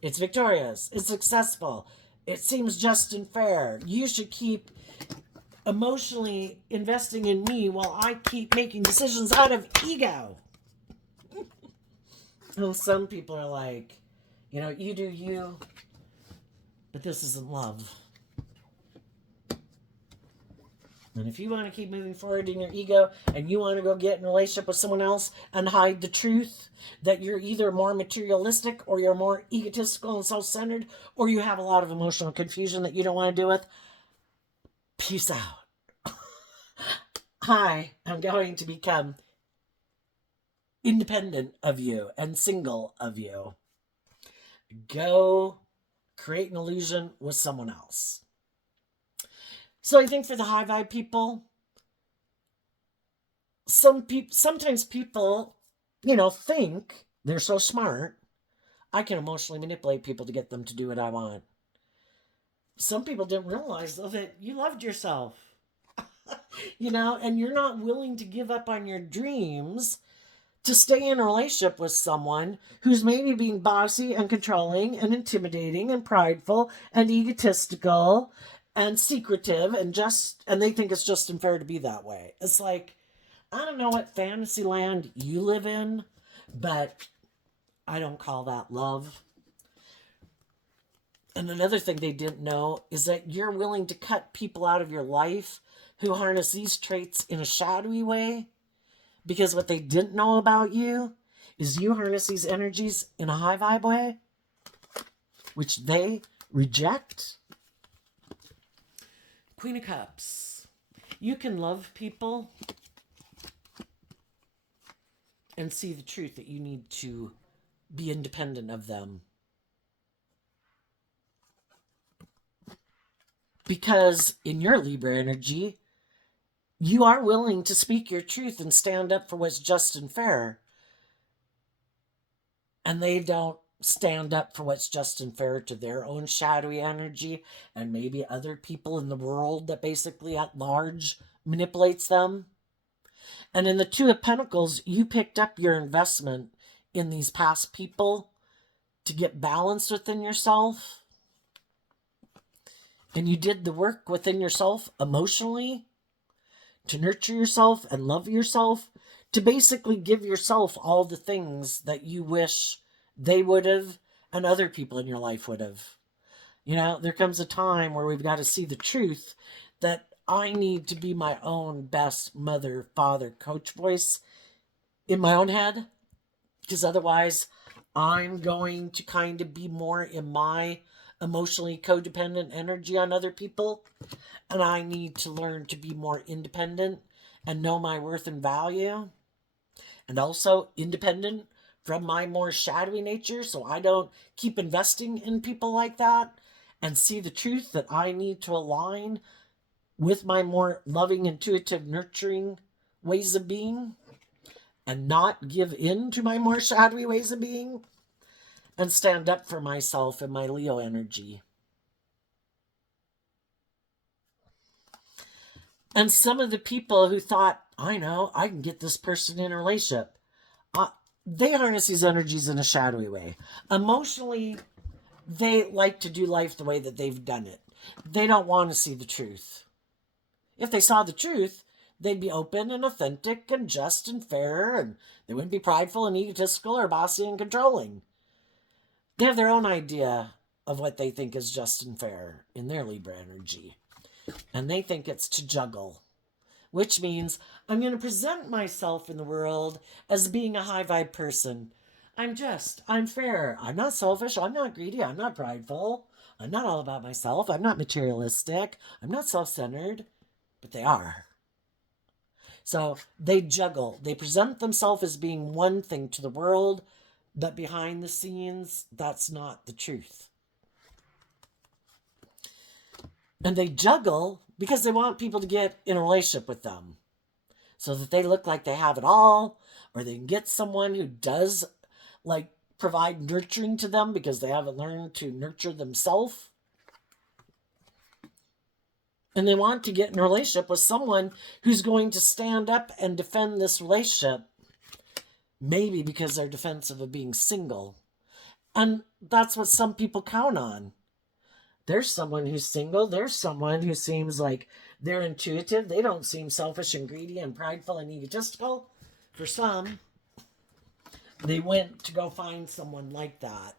It's victorious. It's successful. It seems just and fair. You should keep emotionally investing in me while I keep making decisions out of ego. Well, some people are like, you do you, but this isn't love. And if you want to keep moving forward in your ego, and you want to go get in a relationship with someone else and hide the truth that you're either more materialistic, or you're more egotistical and self-centered, or you have a lot of emotional confusion that you don't want to deal with, peace out. I am going to become independent of you and single of you. Go create an illusion with someone else. So I think for the high vibe people, sometimes people, think they're so smart, I can emotionally manipulate people to get them to do what I want. Some people didn't realize, though, that you loved yourself, and you're not willing to give up on your dreams to stay in a relationship with someone who's maybe being bossy and controlling and intimidating and prideful and egotistical and secretive, and they think it's just unfair to be that way. It's like, I don't know what fantasy land you live in, but I don't call that love. And another thing they didn't know is that you're willing to cut people out of your life who harness these traits in a shadowy way, because what they didn't know about you is you harness these energies in a high vibe way. which they reject. Queen of Cups. You can love people and see the truth that you need to be independent of them. Because in your Libra energy, you are willing to speak your truth and stand up for what's just and fair. And they don't stand up for what's just and fair to their own shadowy energy and maybe other people in the world that basically at large manipulates them. And in the Two of Pentacles, you picked up your investment in these past people to get balanced within yourself. And you did the work within yourself emotionally to nurture yourself and love yourself, to basically give yourself all the things that you wish they would have and other people in your life would have. You know, there comes a time where we've got to see the truth that I need to be my own best mother, father, coach voice in my own head, because otherwise I'm going to kind of be more in my emotionally codependent energy on other people, and I need to learn to be more independent and know my worth and value, and also independent from my more shadowy nature, so I don't keep investing in people like that, and see the truth that I need to align with my more loving, intuitive, nurturing ways of being, and not give in to my more shadowy ways of being, and stand up for myself and my Leo energy. And some of the people who thought, I know, I can get this person in a relationship, they harness these energies in a shadowy way. Emotionally, they like to do life the way that they've done it. They don't want to see the truth. If they saw the truth, they'd be open and authentic and just and fair, and they wouldn't be prideful and egotistical or bossy and controlling. They have their own idea of what they think is just and fair in their Libra energy. And they think it's to juggle, which means I'm going to present myself in the world as being a high vibe person. I'm just, I'm fair. I'm not selfish. I'm not greedy. I'm not prideful. I'm not all about myself. I'm not materialistic. I'm not self-centered. But they are. So they juggle. They present themselves as being one thing to the world, but behind the scenes, that's not the truth. And they juggle because they want people to get in a relationship with them so that they look like they have it all, or they can get someone who does like provide nurturing to them because they haven't learned to nurture themselves. And they want to get in a relationship with someone who's going to stand up and defend this relationship, maybe because they're defensive of being single. And that's what some people count on. There's someone who's single. There's someone who seems like they're intuitive. They don't seem selfish and greedy and prideful and egotistical. For some, they went to go find someone like that.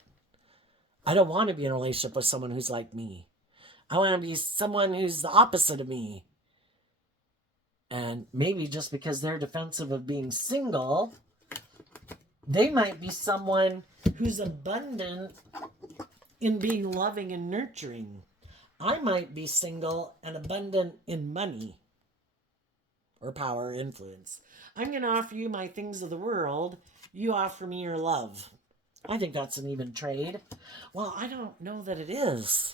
I don't want to be in a relationship with someone who's like me. I want to be someone who's the opposite of me. And maybe just because they're defensive of being single, they might be someone who's abundant in being loving and nurturing. I might be single and abundant in money or power or influence. I'm going to offer you my things of the world. You offer me your love. I think that's an even trade. Well, I don't know that it is.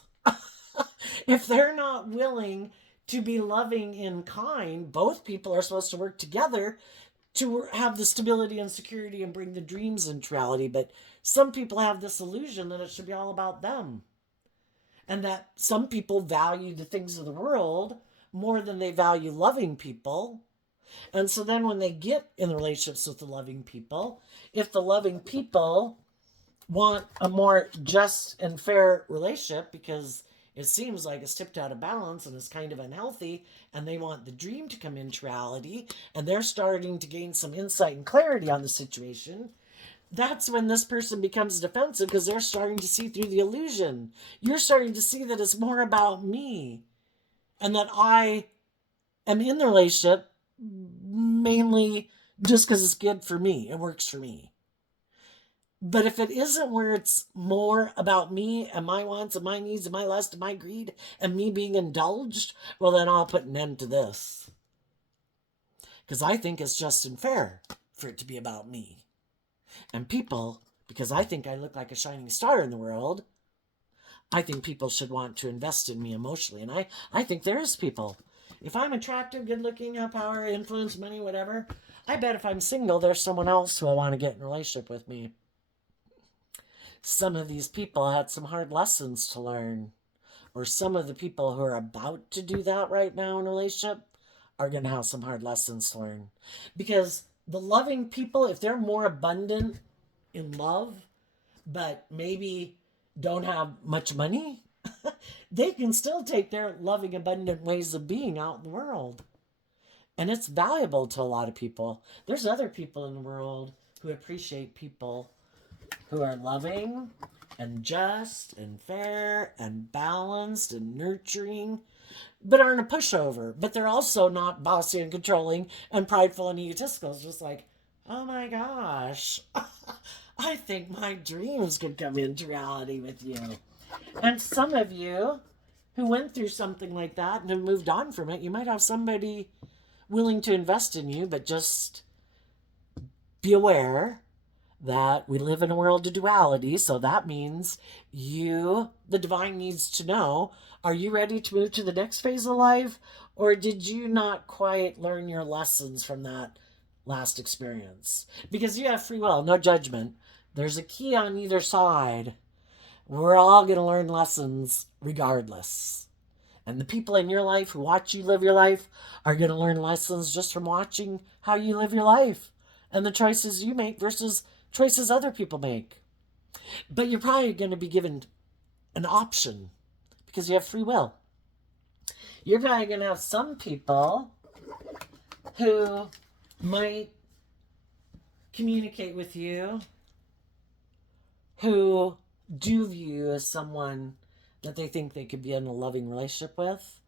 If they're not willing to be loving and kind, both people are supposed to work together to have the stability and security and bring the dreams into reality. But some people have this illusion that it should be all about them. And that some people value the things of the world more than they value loving people. And so then when they get in relationships with the loving people, if the loving people want a more just and fair relationship because it seems like it's tipped out of balance and is kind of unhealthy, and they want the dream to come into reality, and they're starting to gain some insight and clarity on the situation, that's when this person becomes defensive because they're starting to see through the illusion. You're starting to see that it's more about me and that I am in the relationship mainly just because it's good for me. It works for me. But if it isn't where it's more about me and my wants and my needs and my lust and my greed and me being indulged, well, then I'll put an end to this. Because I think it's just and fair for it to be about me. And people, because I think I look like a shining star in the world, I think people should want to invest in me emotionally. And I think there is people. If I'm attractive, good looking, have power, influence, money, whatever, I bet if I'm single, there's someone else who will want to get in a relationship with me. Some of these people had some hard lessons to learn. Or some of the people who are about to do that right now in a relationship are going to have some hard lessons to learn. Because the loving people, if they're more abundant in love, but maybe don't have much money, they can still take their loving, abundant ways of being out in the world. And it's valuable to a lot of people. There's other people in the world who appreciate people who are loving and just and fair and balanced and nurturing, but aren't a pushover. But they're also not bossy and controlling and prideful and egotistical. It's just like, oh my gosh, I think my dreams could come into reality with you. And some of you who went through something like that and have moved on from it, you might have somebody willing to invest in you, but just be aware that we live in a world of duality. So that means you, the divine, needs to know, are you ready to move to the next phase of life? Or did you not quite learn your lessons from that last experience? Because you have free will, no judgment. There's a key on either side. We're all going to learn lessons regardless. And the people in your life who watch you live your life are going to learn lessons just from watching how you live your life and the choices you make versus choices other people make. But you're probably going to be given an option because you have free will. You're probably going to have some people who might communicate with you who do view you as someone that they think they could be in a loving relationship with.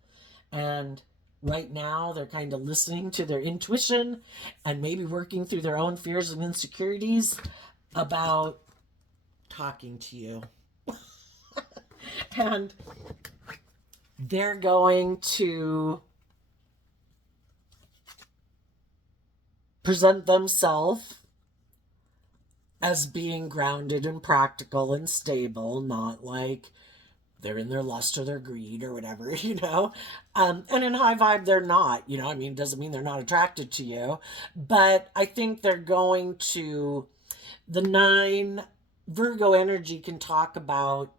And right now, they're kind of listening to their intuition and maybe working through their own fears and insecurities about talking to you. And they're going to present themselves as being grounded and practical and stable, not like they're in their lust or their greed or whatever, And in high vibe, they're not, it doesn't mean they're not attracted to you. But I think they're going to, the 9 Virgo energy can talk about,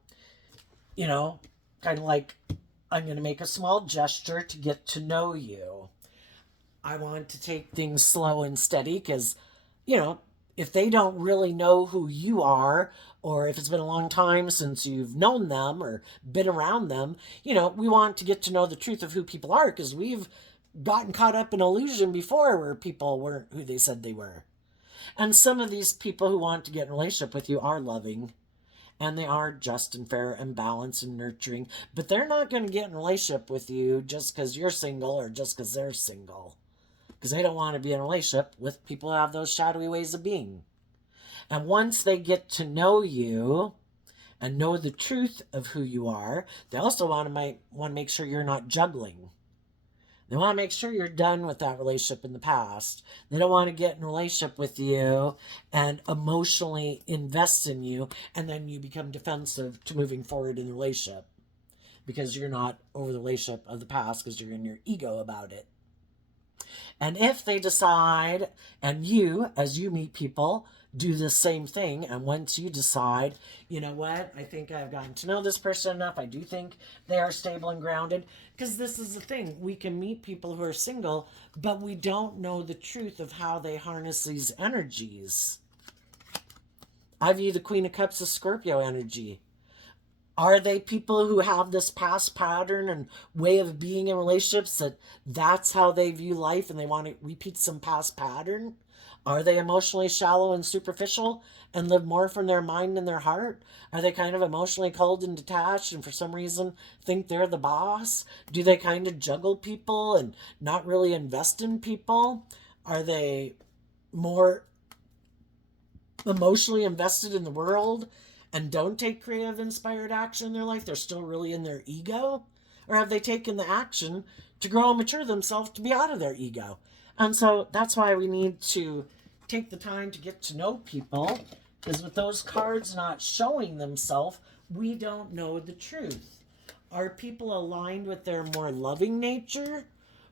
kind of like, I'm going to make a small gesture to get to know you. I want to take things slow and steady because, if they don't really know who you are, or if it's been a long time since you've known them or been around them, we want to get to know the truth of who people are because we've gotten caught up in illusion before where people weren't who they said they were. And some of these people who want to get in a relationship with you are loving and they are just and fair and balanced and nurturing, but they're not going to get in a relationship with you just because you're single or just because they're single. Because they don't want to be in a relationship with people who have those shadowy ways of being. And once they get to know you and know the truth of who you are, they also want to make sure you're not juggling. They want to make sure you're done with that relationship in the past. They don't want to get in a relationship with you and emotionally invest in you, and then you become defensive to moving forward in the relationship because you're not over the relationship of the past because you're in your ego about it. And if they decide, and you, as you meet people, do the same thing, and once you decide, you know what, I think I've gotten to know this person enough, I do think they are stable and grounded, because this is the thing, we can meet people who are single, but we don't know the truth of how they harness these energies. I view the Queen of Cups as Scorpio energy. Are they people who have this past pattern and way of being in relationships that's how they view life and they want to repeat some past pattern? Are they emotionally shallow and superficial and live more from their mind and their heart? Are they kind of emotionally cold and detached and for some reason think they're the boss? Do they kind of juggle people and not really invest in people? Are they more emotionally invested in the world and don't take creative, inspired action in their life? They're still really in their ego? Or have they taken the action to grow and mature themselves to be out of their ego? And so that's why we need to take the time to get to know people, because with those cards not showing themselves, we don't know the truth. Are people aligned with their more loving nature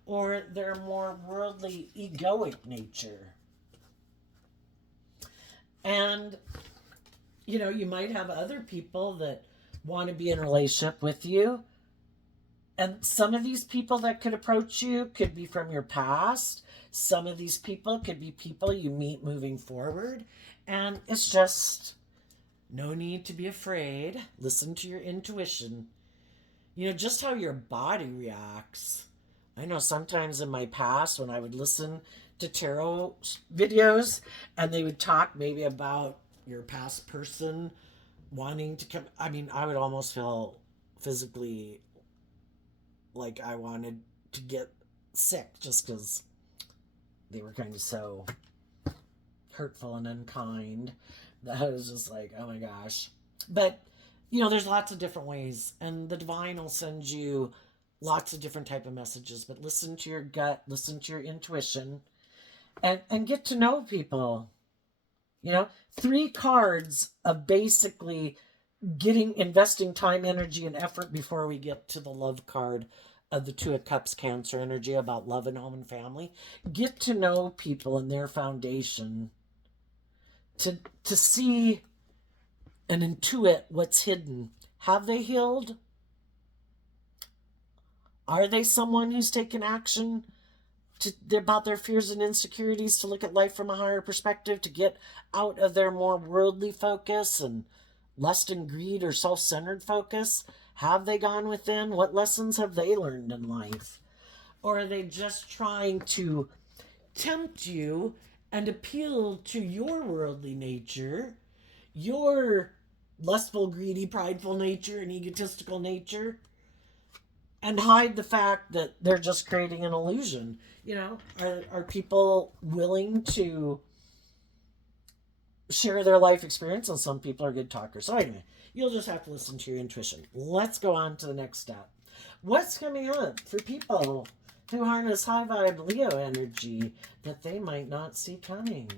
or their more worldly, egoic nature? And, you know, you might have other people that want to be in a relationship with you. And some of these people that could approach you could be from your past. Some of these people could be people you meet moving forward. And it's just no need to be afraid. Listen to your intuition. You know, just how your body reacts. I know sometimes in my past when I would listen to tarot videos and they would talk maybe about your past person wanting to come. I mean, I would almost feel physically like I wanted to get sick just because they were kind of so hurtful and unkind that I was just like, oh my gosh. But, you know, there's lots of different ways, and the divine will send you lots of different type of messages, but listen to your gut, listen to your intuition, and get to know people. You know, 3 cards of basically investing time, energy, and effort before we get to the love card of the 2 of Cups, Cancer energy, about love and home and family. Get to know people and their foundation to see and intuit what's hidden. Have they healed? Are they someone who's taken action about their fears and insecurities, to look at life from a higher perspective, to get out of their more worldly focus and lust and greed or self-centered focus? Have they gone within? What lessons have they learned in life? Or are they just trying to tempt you and appeal to your worldly nature, your lustful, greedy, prideful nature and egotistical nature, and hide the fact that they're just creating an illusion? You know, are people willing to share their life experience? And some people are good talkers. So anyway, you'll just have to listen to your intuition. Let's go on to the next step. What's coming up for people who harness high vibe Leo energy that they might not see coming?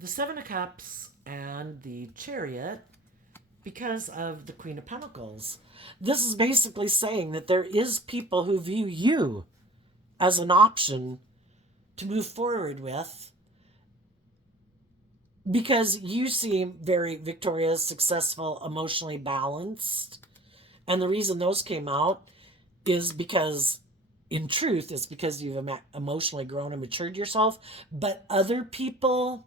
The 7 of Cups and the Chariot, because of the Queen of Pentacles. This is basically saying that there is people who view you as an option to move forward with, because you seem very victorious, successful, emotionally balanced. And the reason those came out is because, in truth, it's because you've emotionally grown and matured yourself. But other people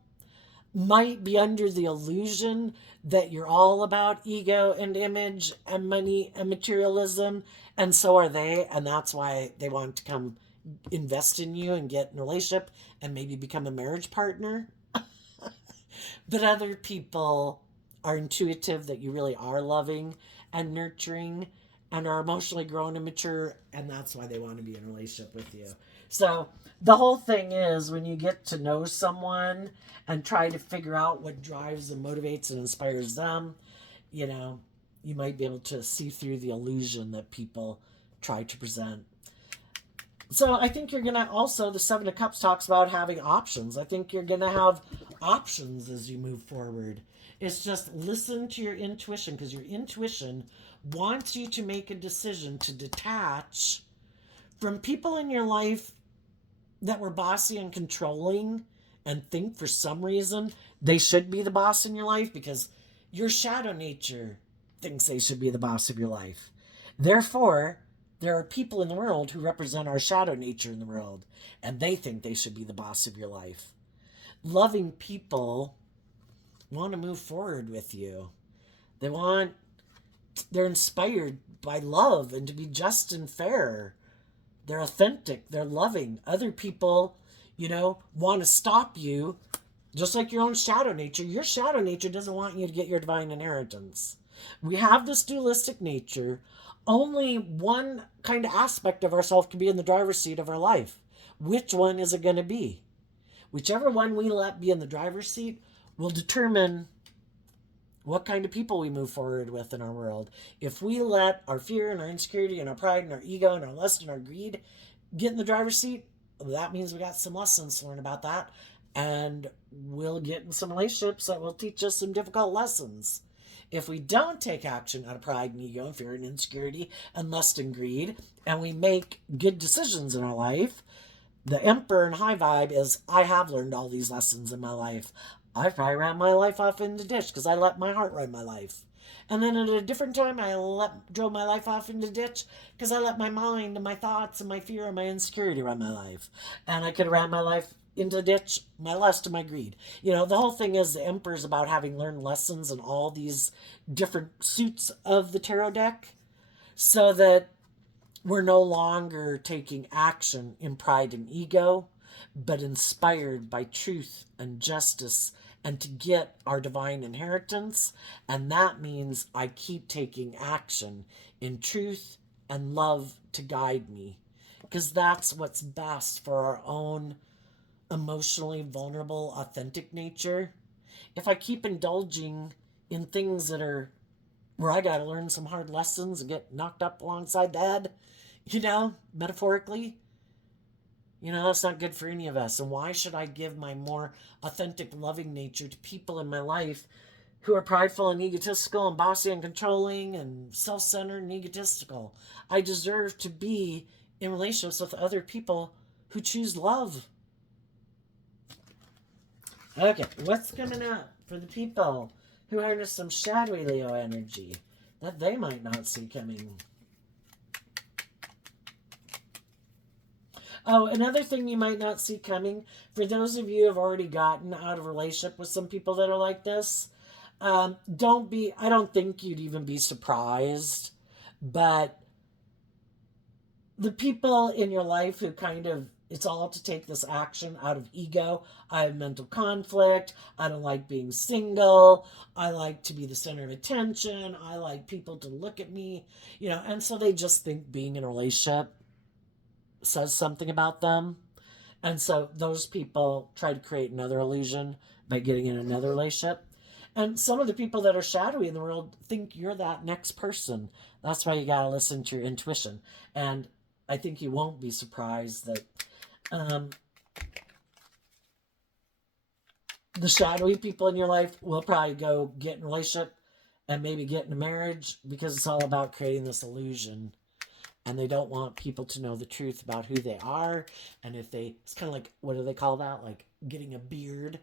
might be under the illusion that you're all about ego and image and money and materialism, and so are they, and that's why they want to come invest in you and get in a relationship and maybe become a marriage partner. But other people are intuitive that you really are loving and nurturing and are emotionally grown and mature, and that's why they want to be in a relationship with you. So the whole thing is, when you get to know someone and try to figure out what drives and motivates and inspires them, you know, you might be able to see through the illusion that people try to present. So I think you're going to also, the 7 of Cups talks about having options. I think you're going to have options as you move forward. It's just listen to your intuition, because your intuition wants you to make a decision to detach from people in your life that were bossy and controlling and think for some reason they should be the boss in your life, because your shadow nature thinks they should be the boss of your life. Therefore, there are people in the world who represent our shadow nature in the world, and they think they should be the boss of your life. Loving people want to move forward with you. They're inspired by love and to be just and fair. They're authentic. They're loving. Other people, you know, want to stop you, just like your own shadow nature. Your shadow nature doesn't want you to get your divine inheritance. We have this dualistic nature. Only one kind of aspect of ourselves can be in the driver's seat of our life. Which one is it going to be? Whichever one we let be in the driver's seat will determine what kind of people we move forward with in our world. If we let our fear and our insecurity and our pride and our ego and our lust and our greed get in the driver's seat, that means we got some lessons to learn about that. And we'll get in some relationships that will teach us some difficult lessons. If we don't take action out of pride and ego and fear and insecurity and lust and greed, and we make good decisions in our life, the emperor and high vibe is, I have learned all these lessons in my life. I probably ran my life off in the ditch because I let my heart run my life. And then at a different time, drove my life off in the ditch because I let my mind and my thoughts and my fear and my insecurity run my life. And I could have ran my life into the ditch, my lust and my greed. You know, the whole thing is the Emperor's about having learned lessons in all these different suits of the tarot deck so that we're no longer taking action in pride and ego, but inspired by truth and justice and to get our divine inheritance. And that means I keep taking action in truth and love to guide me, because that's what's best for our own emotionally vulnerable, authentic nature. If I keep indulging in things that are where I got to learn some hard lessons and get knocked up alongside the head, metaphorically, that's not good for any of us. And why should I give my more authentic, loving nature to people in my life who are prideful and egotistical and bossy and controlling and self-centered and egotistical? I deserve to be in relationships with other people who choose love. Okay, what's coming up for the people who harness some shadowy Leo energy that they might not see coming? Oh, another thing you might not see coming, for those of you who have already gotten out of a relationship with some people that are like this, I don't think you'd even be surprised, but the people in your life who it's all to take this action out of ego. I have mental conflict. I don't like being single. I like to be the center of attention. I like people to look at me, and so they just think being in a relationship says something about them. And so those people try to create another illusion by getting in another relationship. And some of the people that are shadowy in the world think you're that next person. That's why you got to listen to your intuition. And I think you won't be surprised that the shadowy people in your life will probably go get in a relationship and maybe get in a marriage, because it's all about creating this illusion. And they don't want people to know the truth about who they are. And it's kind of like, what do they call that? Like getting a beard.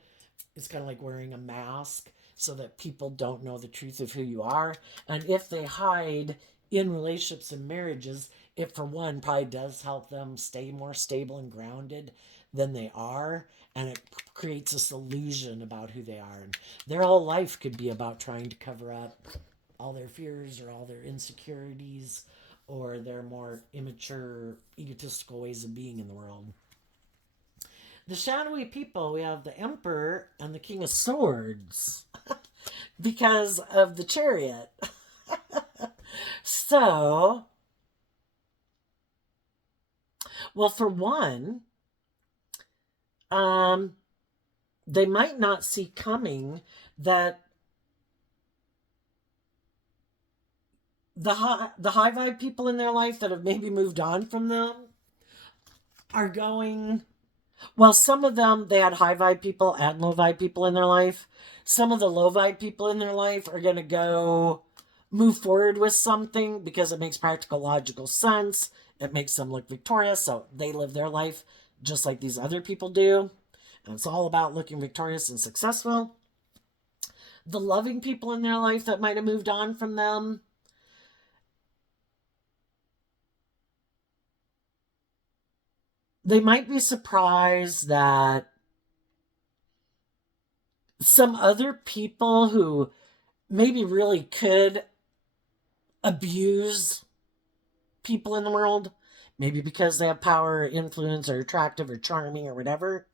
It's kind of like wearing a mask so that people don't know the truth of who you are. And if they hide in relationships and marriages, it for one probably does help them stay more stable and grounded than they are. And it creates this illusion about who they are. And their whole life could be about trying to cover up all their fears or all their insecurities or their more immature, egotistical ways of being in the world. The shadowy people, we have the Emperor and the King of Swords because of the Chariot. So, well, for one, they might not see coming that the high vibe people in their life that have maybe moved on from them are going, well, some of them, they had high vibe people and low vibe people in their life. Some of the low vibe people in their life are going to go move forward with something because it makes practical, logical sense. It makes them look victorious, so they live their life just like these other people do. And it's all about looking victorious and successful. The loving people in their life that might have moved on from them, they might be surprised that some other people who maybe really could abuse people in the world, maybe because they have power or influence or attractive or charming or whatever,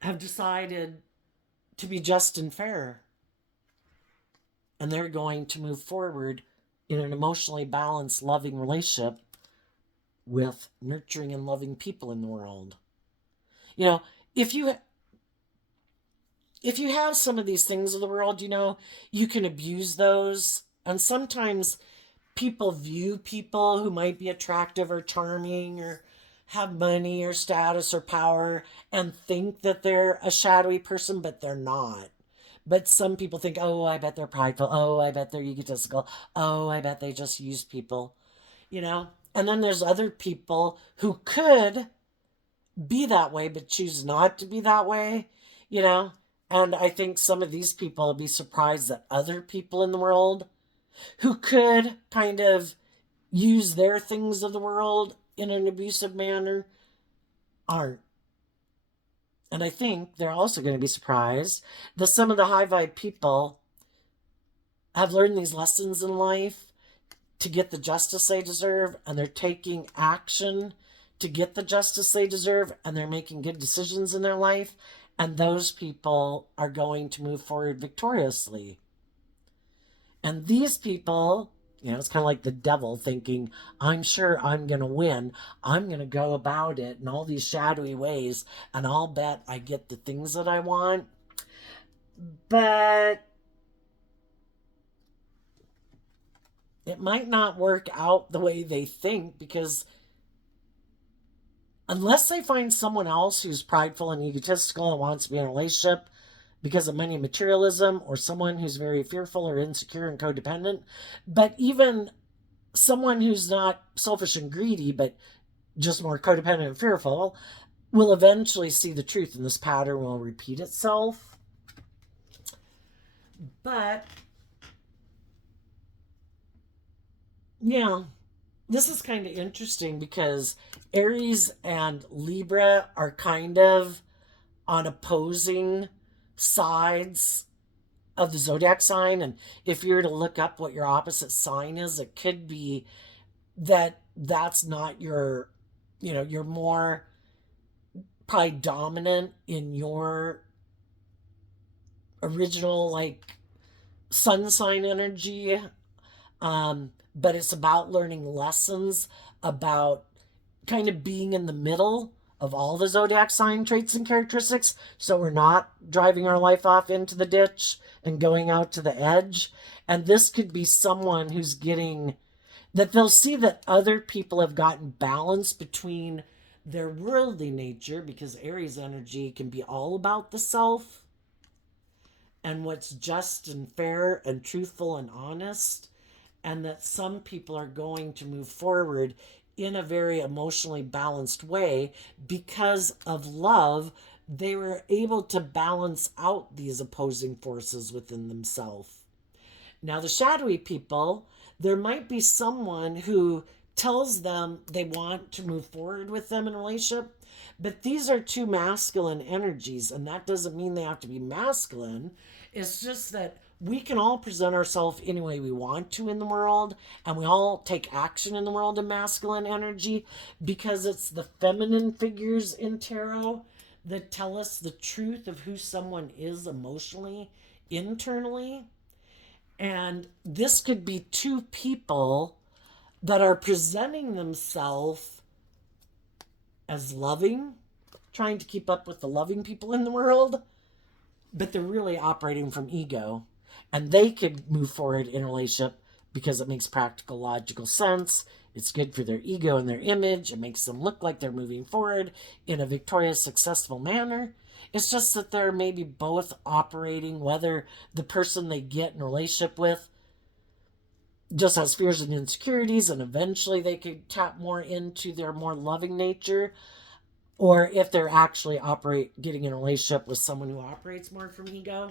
have decided to be just and fair. And they're going to move forward in an emotionally balanced, loving relationship with nurturing and loving people in the world. if you have some of these things of the world, you can abuse those. And sometimes people view people who might be attractive or charming or have money or status or power and think that they're a shadowy person, but they're not. But some people think, oh, I bet they're prideful. Oh, I bet they're egotistical. Oh, I bet they just use people, you know? And then there's other people who could be that way, but choose not to be that way, you know? And I think some of these people will be surprised that other people in the world who could kind of use their things of the world in an abusive manner aren't. And I think they're also going to be surprised that some of the high vibe people have learned these lessons in life to get the justice they deserve, and they're taking action to get the justice they deserve, and they're making good decisions in their life, and those people are going to move forward victoriously. And these people, it's kind of like the devil thinking, I'm sure I'm going to win. I'm going to go about it in all these shadowy ways, and I'll bet I get the things that I want. But it might not work out the way they think, because unless they find someone else who's prideful and egotistical and wants to be in a relationship because of money and materialism, or someone who's very fearful or insecure and codependent, but even someone who's not selfish and greedy, but just more codependent and fearful, will eventually see the truth, and this pattern will repeat itself. But yeah, this is kind of interesting because Aries and Libra are kind of on opposing sides of the zodiac sign. And if you were to look up what your opposite sign is, it could be that that's not your, you're more probably dominant in your original, like, sun sign energy. But it's about learning lessons about kind of being in the middle of all the zodiac sign traits and characteristics, so we're not driving our life off into the ditch and going out to the edge. And this could be someone who's getting that they'll see that other people have gotten balance between their worldly nature, because Aries energy can be all about the self and what's just and fair and truthful and honest, and that some people are going to move forward in a very emotionally balanced way because of love. They were able to balance out these opposing forces within themselves. Now, the shadowy people, there might be someone who tells them they want to move forward with them in a relationship, but these are two masculine energies, and that doesn't mean they have to be masculine. It's just that we can all present ourselves any way we want to in the world, and we all take action in the world in masculine energy, because it's the feminine figures in tarot that tell us the truth of who someone is emotionally, internally. And this could be two people that are presenting themselves as loving, trying to keep up with the loving people in the world, but they're really operating from ego. And they could move forward in a relationship because it makes practical, logical sense. It's good for their ego and their image. It makes them look like they're moving forward in a victorious, successful manner. It's just that they're maybe both operating, whether the person they get in a relationship with just has fears and insecurities, and eventually they could tap more into their more loving nature, or if they're actually getting in a relationship with someone who operates more from ego.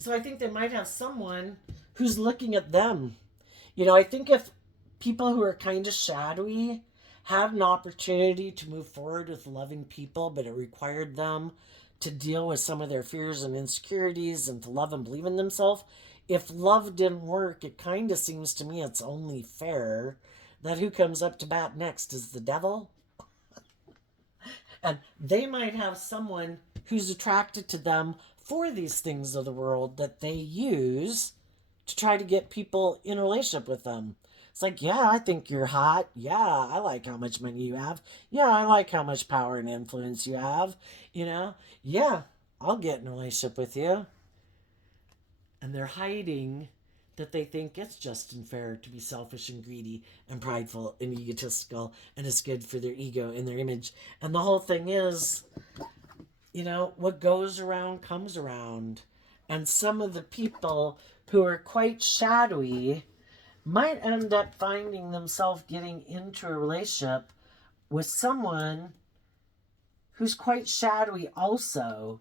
So I think they might have someone who's looking at them. I think if people who are kind of shadowy had an opportunity to move forward with loving people, but it required them to deal with some of their fears and insecurities and to love and believe in themselves, if love didn't work, it kind of seems to me it's only fair that who comes up to bat next is the devil. And they might have someone who's attracted to them for these things of the world that they use to try to get people in a relationship with them. It's like, yeah, I think you're hot. Yeah, I like how much money you have. Yeah, I like how much power and influence you have. You know, yeah, I'll get in a relationship with you. And they're hiding that they think it's just and fair to be selfish and greedy and prideful and egotistical and it's good for their ego and their image. And the whole thing is, what goes around comes around. And some of the people who are quite shadowy might end up finding themselves getting into a relationship with someone who's quite shadowy also.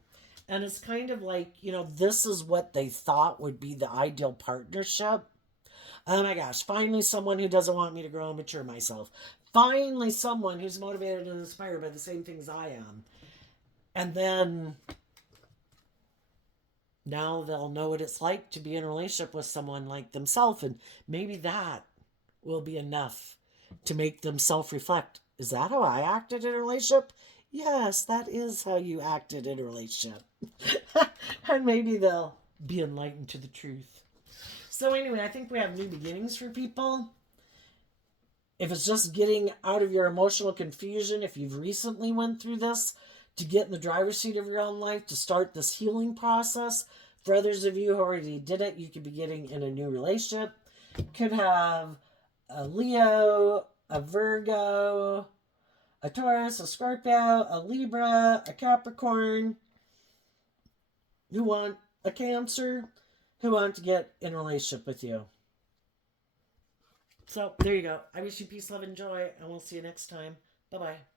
And it's kind of like, this is what they thought would be the ideal partnership. Oh my gosh, finally someone who doesn't want me to grow and mature myself. Finally someone who's motivated and inspired by the same things I am. And then now they'll know what it's like to be in a relationship with someone like themselves. And maybe that will be enough to make them self reflect. Is that how I acted in a relationship? Yes, that is how you acted in a relationship. And maybe they'll be enlightened to the truth. So, anyway, I think we have new beginnings for people. If it's just getting out of your emotional confusion, if you've recently went through this, to get in the driver's seat of your own life, to start this healing process. For others of you who already did it, you could be getting in a new relationship. Could have a Leo, a Virgo, a Taurus, a Scorpio, a Libra, a Capricorn, who want a Cancer, who want to get in a relationship with you. So there you go. I wish you peace, love, and joy, and we'll see you next time. Bye-bye.